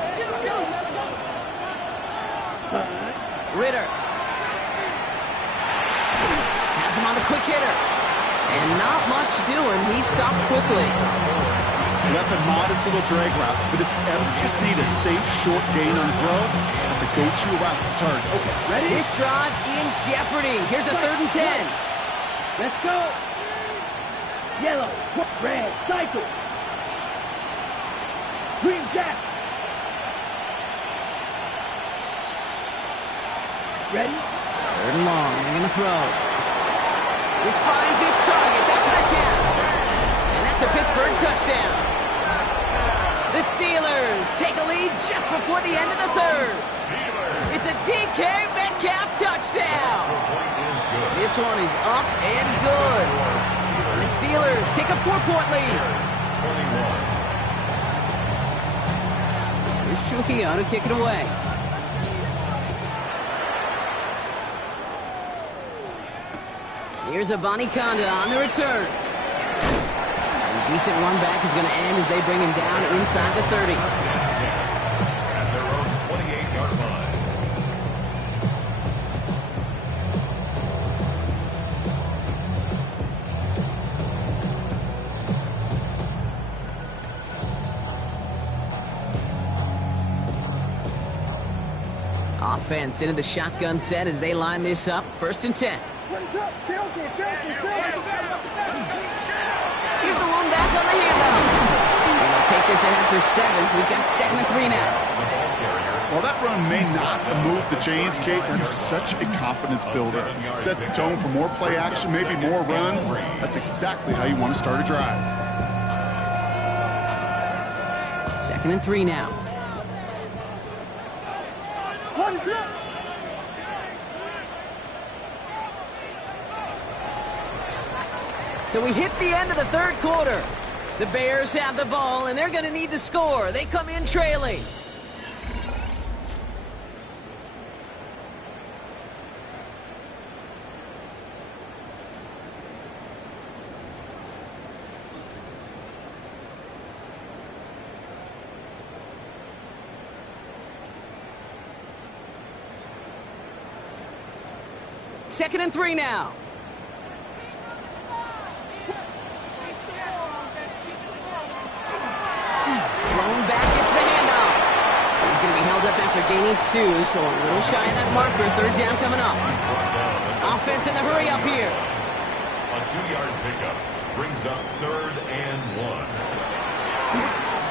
Ritter. Has him on the quick hitter. And not much doing. He stopped quickly. That's a modest little drag route, but if you ever just need a safe, short gain on throw, that's a go-to route to target. Okay, ready? This drive in jeopardy. Here's a 3rd and 10. Let's go. Yellow, red, cycle. Green jack. Ready? 3rd and long. They're going to throw. This finds its target. That's Metcalf. And that's a Pittsburgh touchdown. The Steelers take a lead just before the end of the 3rd. It's a DK Metcalf touchdown. This one is up and good. And the Steelers take a 4-point lead. Here's Trujillo to kick it away. Here's Abanikanda on the return. A decent run back is going to end as they bring him down inside the 30. At their own 28-yard line. Offense into the shotgun set as they line this up. 1st and 10. Here's the lone back on the handoff. And they'll take this ahead for 7. We've got 2nd and 3 now. While that run may not move the chains, Kate, that is such a confidence builder. Sets the tone for more play action, maybe more runs. That's exactly how you want to start a drive. 2nd and 3 now. So we hit the end of the 3rd quarter. The Bears have the ball, and they're going to need to score. They come in trailing. Second and 3 now. Thrown back, gets the handoff. He's going to be held up after gaining 2, so a little shy of that marker. 3rd down coming up. Offense in the hurry up here. A 2-yard pickup brings up 3rd and 1.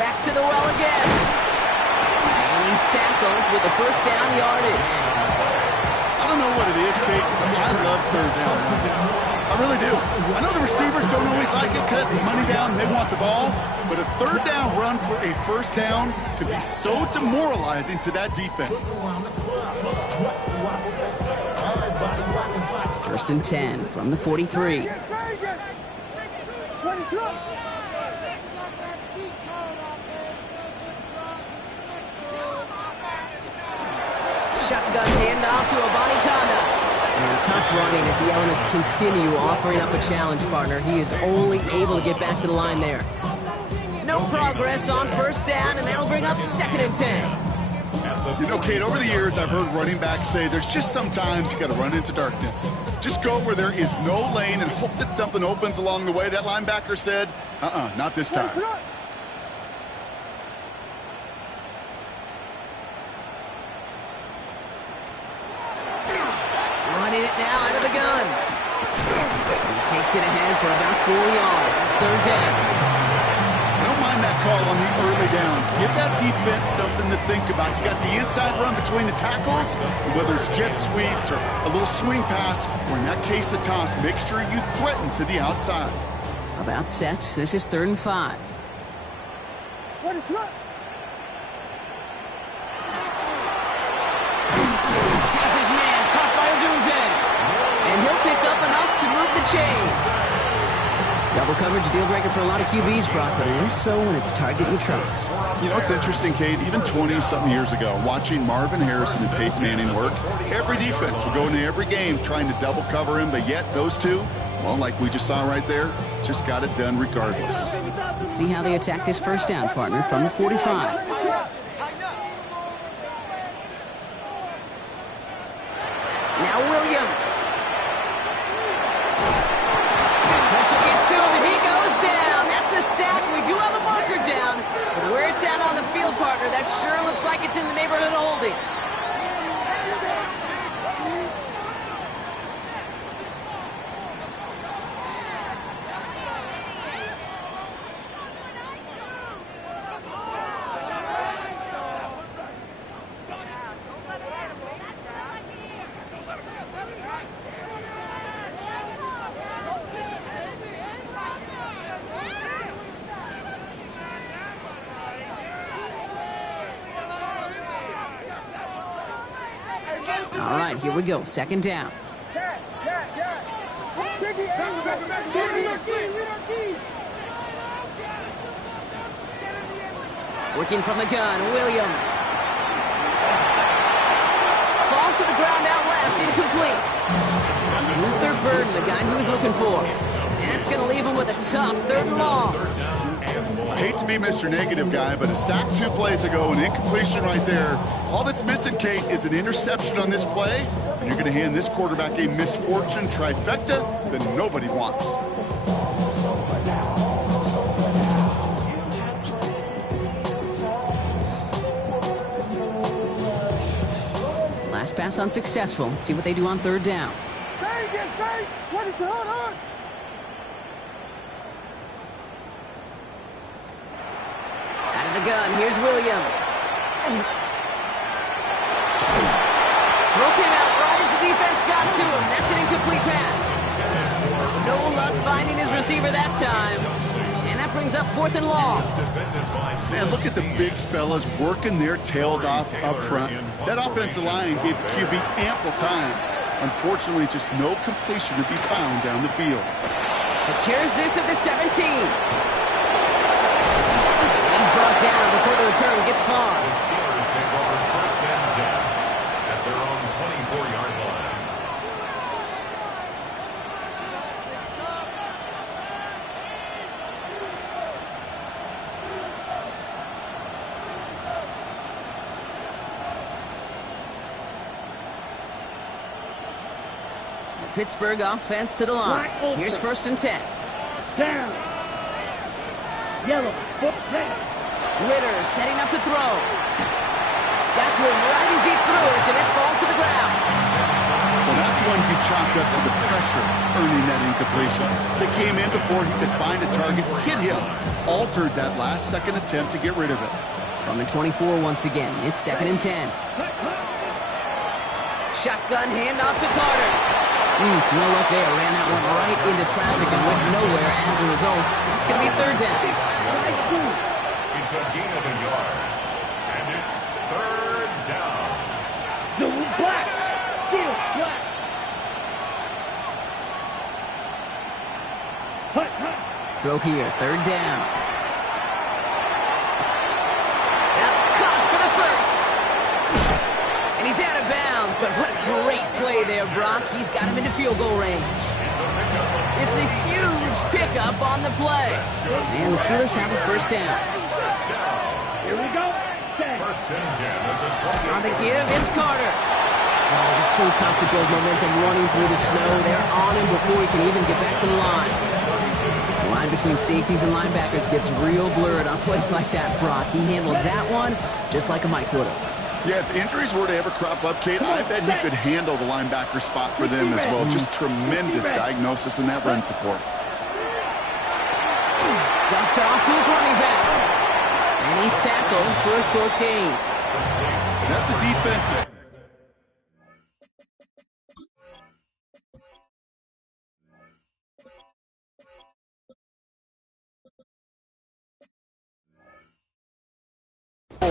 Back to the well again. And he's tackled with the 1st down yardage. I don't know what it is, Kate, but I love 3rd down runs. I really do. I know the receivers don't always like it because it's money down and they want the ball, but a 3rd down run for a 1st down can be so demoralizing to that defense. 1st and 10 from the 43. Shotgun handoff to Abanikanda. And tough running as the elements continue offering up a challenge partner. He is only able to get back to the line there. No progress on 1st down, and that'll bring up 2nd and 10. At the You know, Kate, over the years, I've heard running backs say there's just sometimes you got to run into darkness. Just go where there is no lane and hope that something opens along the way. That linebacker said, not this time. Running it now out of the gun. He takes it ahead for about 4 yards. It's third down. I don't mind that call on the early downs. Give that defense something to think about. You got the inside run between the tackles, and whether it's jet sweeps or a little swing pass, or in that case a toss, make sure you threaten to the outside. About set. This is 3rd and 5. What is up? Has his man caught by Odunze. And he'll pick up enough to move the chains. Double coverage, a deal breaker for a lot of QBs, Brock, but less so when it's a target you trust. You know, it's interesting, Kate, even 20-something years ago, watching Marvin Harrison and Peyton Manning work, every defense would go into every game trying to double cover him, but yet those two, well, like we just saw right there, just got it done regardless. Let's see how they attack this first down, partner, from the 45. Now Williams. Pressure gets to him, and he goes down. That's a sack. We do have a marker down. But where it's at on the field, partner, that sure looks like it's in the neighborhood of holding. All right, here we go. 2nd down. Working from the gun, Williams. Falls to the ground out left, incomplete. Luther Burden, the guy he was looking for. And that's going to leave him with a tough 3rd and long. I hate to be Mr. Negative guy, but a sack 2 plays ago, an incompletion right there. All that's missing, Kate, is an interception on this play, and you're going to hand this quarterback a misfortune trifecta that nobody wants. Last pass unsuccessful. Let's see what they do on 3rd down. What is hold on? Out of the gun, here's Williams. Broke him out right as the defense got to him. That's an incomplete pass. No luck finding his receiver that time. And that brings up 4th and long. Man, look at the big fellas working their tails off up front. That offensive line gave the QB ample time. Unfortunately, just no completion to be found down the field. Secures this at the 17. He's brought down before the return gets far. The Steelers take over 1st and 10 at their own 24-yard line. Pittsburgh offense to the line. Here's 1st and 10. Down. Yellow. Foot red. Ritter setting up to throw. Got to him right as he threw it, and it falls to the ground. Well, that's one he chalked up to the pressure, earning that incompletion. They came in before he could find a target, hit him, altered that last-second attempt to get rid of it. From the 24 once again, it's 2nd and 10. Shotgun handoff to Carter. No luck there. Ran that one right into traffic and went nowhere as a result. It's going to be 3rd down. It's a gain of a yard. And it's 3rd down. The black. Steel black. Throw here. 3rd down. That's caught for the first. And he's out of bounds, but what a great play there, Brock. He's got him into field goal range. It's a huge pickup on the play. And the Steelers have a 1st down. Here we go. 10. On the give, it's Carter. Oh, it's so tough to build momentum running through the snow. They're on him before he can even get back to the line. The line between safeties and linebackers gets real blurred on plays like that, Brock. He handled that one just like a Mike would have. Yeah, if injuries were to ever crop up, Kate, I bet he could handle the linebacker spot for them as well. Just tremendous diagnosis in that run support. Dumped off to his running back. And he's tackled for a short gain. That's a defense.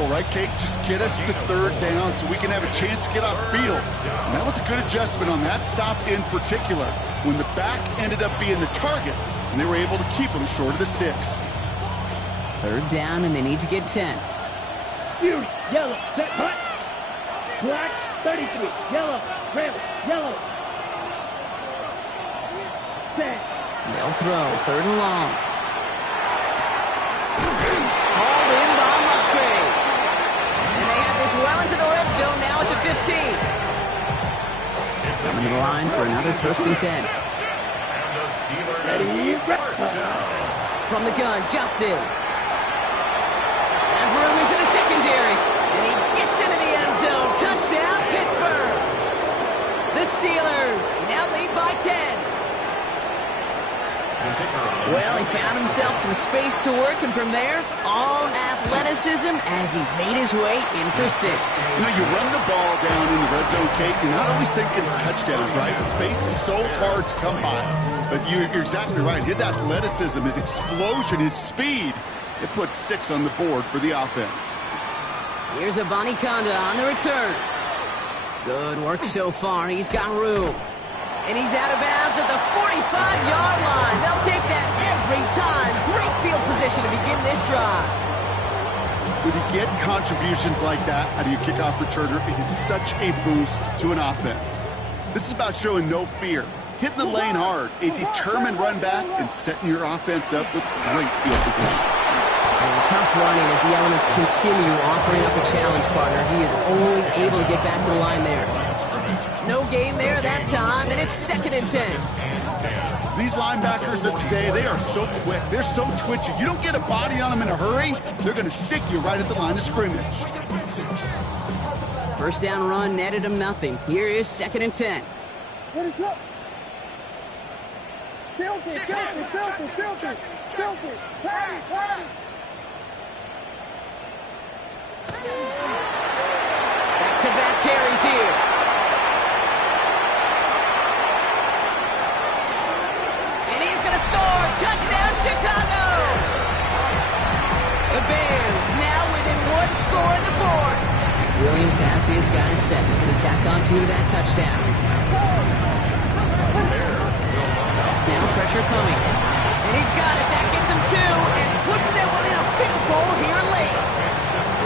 Right, Kate? Just get us to third down so we can have a chance to get off the field. And that was a good adjustment on that stop in particular, when the back ended up being the target, and they were able to keep him short of the sticks. Third down, and they need to get 10. Fury, yellow, set, hut. Black, 33, yellow, red, yellow. Set. They'll throw, third and long. Hauled in by Musgrave. And they have this well into the red zone now at the 15. Coming to the line for another first and 10. Ready, From the gun, Johnson. Has room into the secondary. And he gets into the end zone. Touchdown, Pittsburgh. The Steelers now lead by 10. Well, he found himself some space to work, and from there, all athleticism as he made his way in for 6. You know, you run the ball down in the red zone, Kate, you're not always thinking touchdowns, right? The space is so hard to come by. But you're exactly right. His athleticism, his explosion, his speed, it puts 6 on the board for the offense. Here's Abanikanda on the return. Good work so far. He's got room. And he's out of bounds at the 45-yard line. They'll take that every time. Great field position to begin this drive. When you get contributions like that out of your kickoff returner, it is such a boost to an offense. This is about showing no fear, hitting the lane hard, a determined run back, and setting your offense up with great field position. And tough running as the elements continue offering up a challenge partner. He is only able to get back to the line there. No gain there that time, and it's 2nd and 10. These linebackers of today, they are so quick. They're so twitchy. You don't get a body on them in a hurry, they're going to stick you right at the line of scrimmage. First down run netted him nothing. Here is 2nd and 10. What is up? Filthy, filthy, filthy, filthy, filthy. Patty. Back-to-back carries here. Score! Touchdown, Chicago! The Bears now within 1 score in the 4th. Williams has his guys set. They're going to tack on 2 to that touchdown. Now pressure coming. And he's got it. That gets him 2 and puts them within a field goal here late.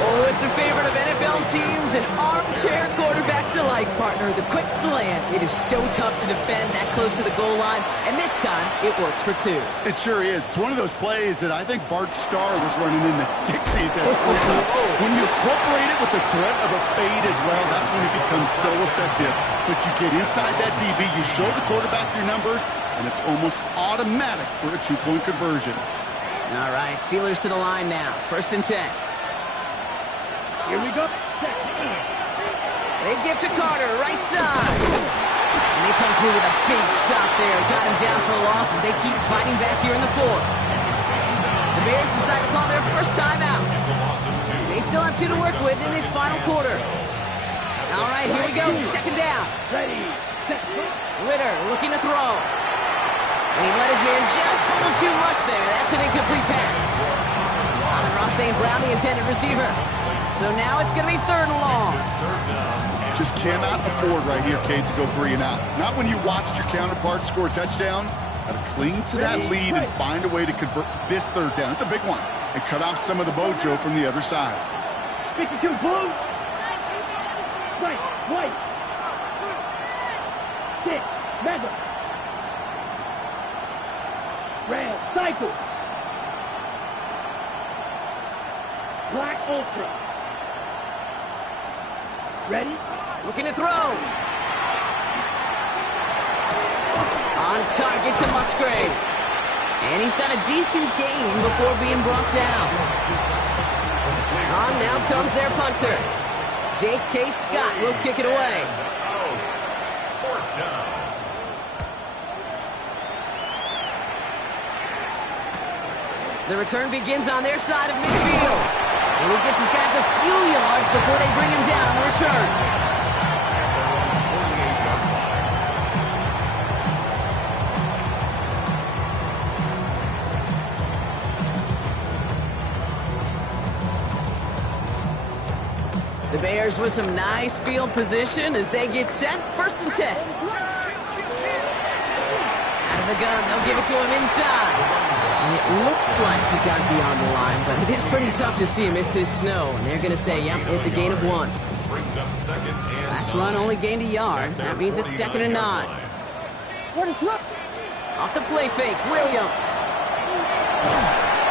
Oh, it's a favorite of NFL teams and armchair quarterbacks alike, partner. The quick slant. It is so tough to defend that close to the goal line, and this time it works for 2. It sure is. It's one of those plays that I think Bart Starr was running in the 60s. That slant. When you incorporate it with the threat of a fade as well, that's when it becomes so effective. But you get inside that DB, you show the quarterback your numbers, and it's almost automatic for a 2-point conversion. All right, Steelers to the line now. 1st and 10. Here we go. They give to Carter, right side. And they come through with a big stop there. Got him down for a loss as they keep fighting back here in the 4th. The Bears decide to call their first timeout. They still have 2 to work with in this final quarter. All right, here we go. 2nd down. Ready, set, Ritter looking to throw. And he let his man just a little too much there. That's an incomplete pass. Ross St. Brown, the intended receiver. So now it's going to be 3rd and long. Just cannot afford right here, Kate, to go 3 and out. Not when you watched your counterpart score a touchdown. Got to cling to that lead and find a way to convert this 3rd down. It's a big one. And cut off some of the mojo from the other side. 52 blue. Right, white. 6, mega. Red, cycle. Black ultra. Ready? Looking to throw. On target to Musgrave. And he's got a decent gain before being brought down. On now comes their punter. J.K. Scott will kick it away. Fourth down. The return begins on their side of midfield. And he gets his guys a few yards before they bring him down on the return. The Bears with some nice field position as they get set. 1st and 10. Out of the gun, they'll give it to him inside. And it looks like he got beyond the line, but it is pretty tough to see amidst this snow. And they're going to say, yep, it's a gain of 1. Brings up 2nd and Last run only gained a yard. That means it's 2nd and 9. What is up? Off the play fake, Williams.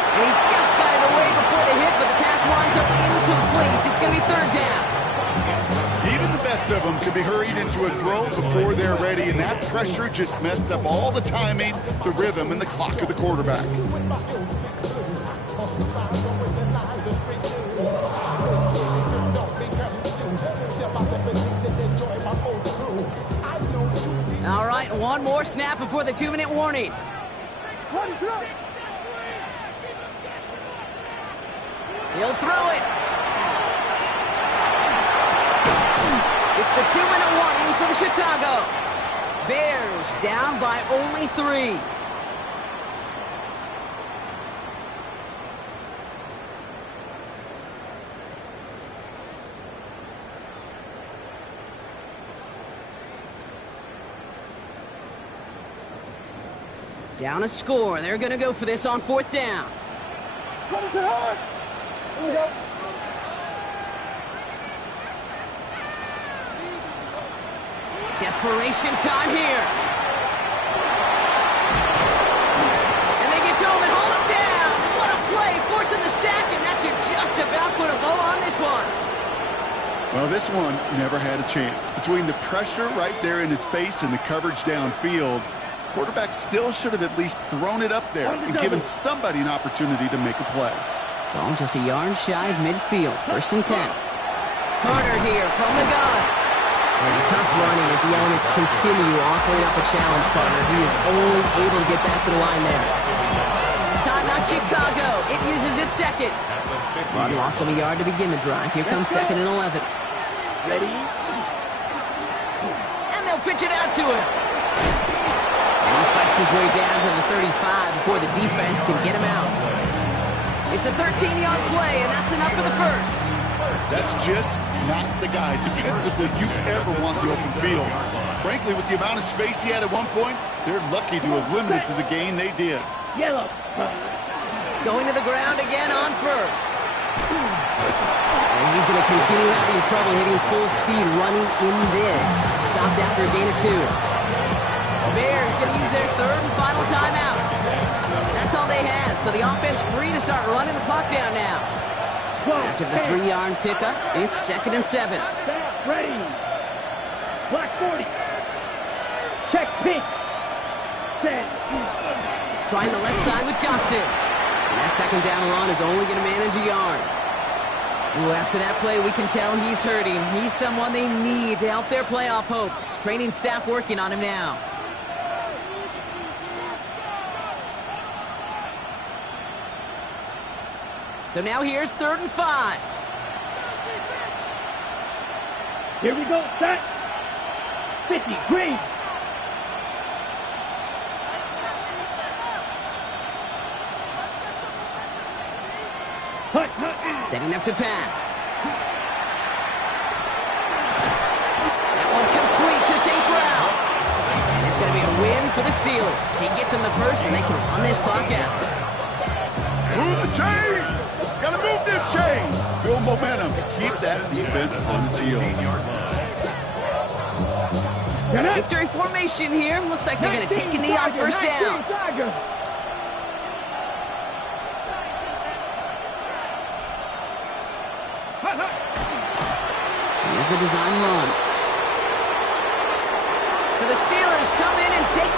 And he just got it away before the hit, but the pass winds up incomplete. It's going to be 3rd down. Even the best of them can be hurried into a throw before they're ready, and that pressure just messed up all the timing, the rhythm, and the clock of the quarterback. All right, one more snap before the 2-minute warning. What is up? He'll throw it. It's the 2-minute warning from Chicago. Bears down by only 3. Down a score. They're going to go for this on 4th down. What is it hard? Here we go. Desperation time here. And they get to him and haul him down. What a play, forcing the sack, and that should just about put a bow on this one. Well, this one never had a chance. Between the pressure right there in his face and the coverage downfield, quarterback still should have at least thrown it up there and given somebody an opportunity to make a play. Ball just a yard shy of midfield. 1st and 10. Carter here from the gun. And tough running as the elements continue offering up a challenge partner. He is only able to get back to the line there. Timeout Chicago. It uses its 2nd. Rod lost him a yard to begin the drive. Here comes 2nd and 11. Ready? And they'll pitch it out to him. And he fights his way down to the 35 before the defense can get him out. It's a 13-yard play, and that's enough for the 1st. That's just not the guy defensively you ever want the open field. Frankly, with the amount of space he had at one point, they're lucky to have limited to the gain they did. Yellow. Going to the ground again on 1st. And he's going to continue having trouble hitting full speed running in this. Stopped after a gain of 2. Bears going to use their 3rd and final timeout. That's all they had, so the offense free to start running the clock down now. After the 3-yard pickup, it's 2nd and 7. Ready. Black 40. Check pink. Set. Trying the left side with Johnson. And that 2nd down run is only going to manage a yard. Ooh, after that play, we can tell he's hurting. He's someone they need to help their playoff hopes. Training staff working on him now. So now here's 3rd and 5. Here we go. Set. 50. Green. Hut, hut. Setting up to pass. That one complete to St. Brown. And it's going to be a win for the Steelers. He gets them the 1st, and they can run this clock out. Move the chains! Gotta move them chains! Build momentum to keep that defense on its heels. Victory formation here. Looks like they're going to take a knee on 1st down. Here's a design run. So the Steelers come in and take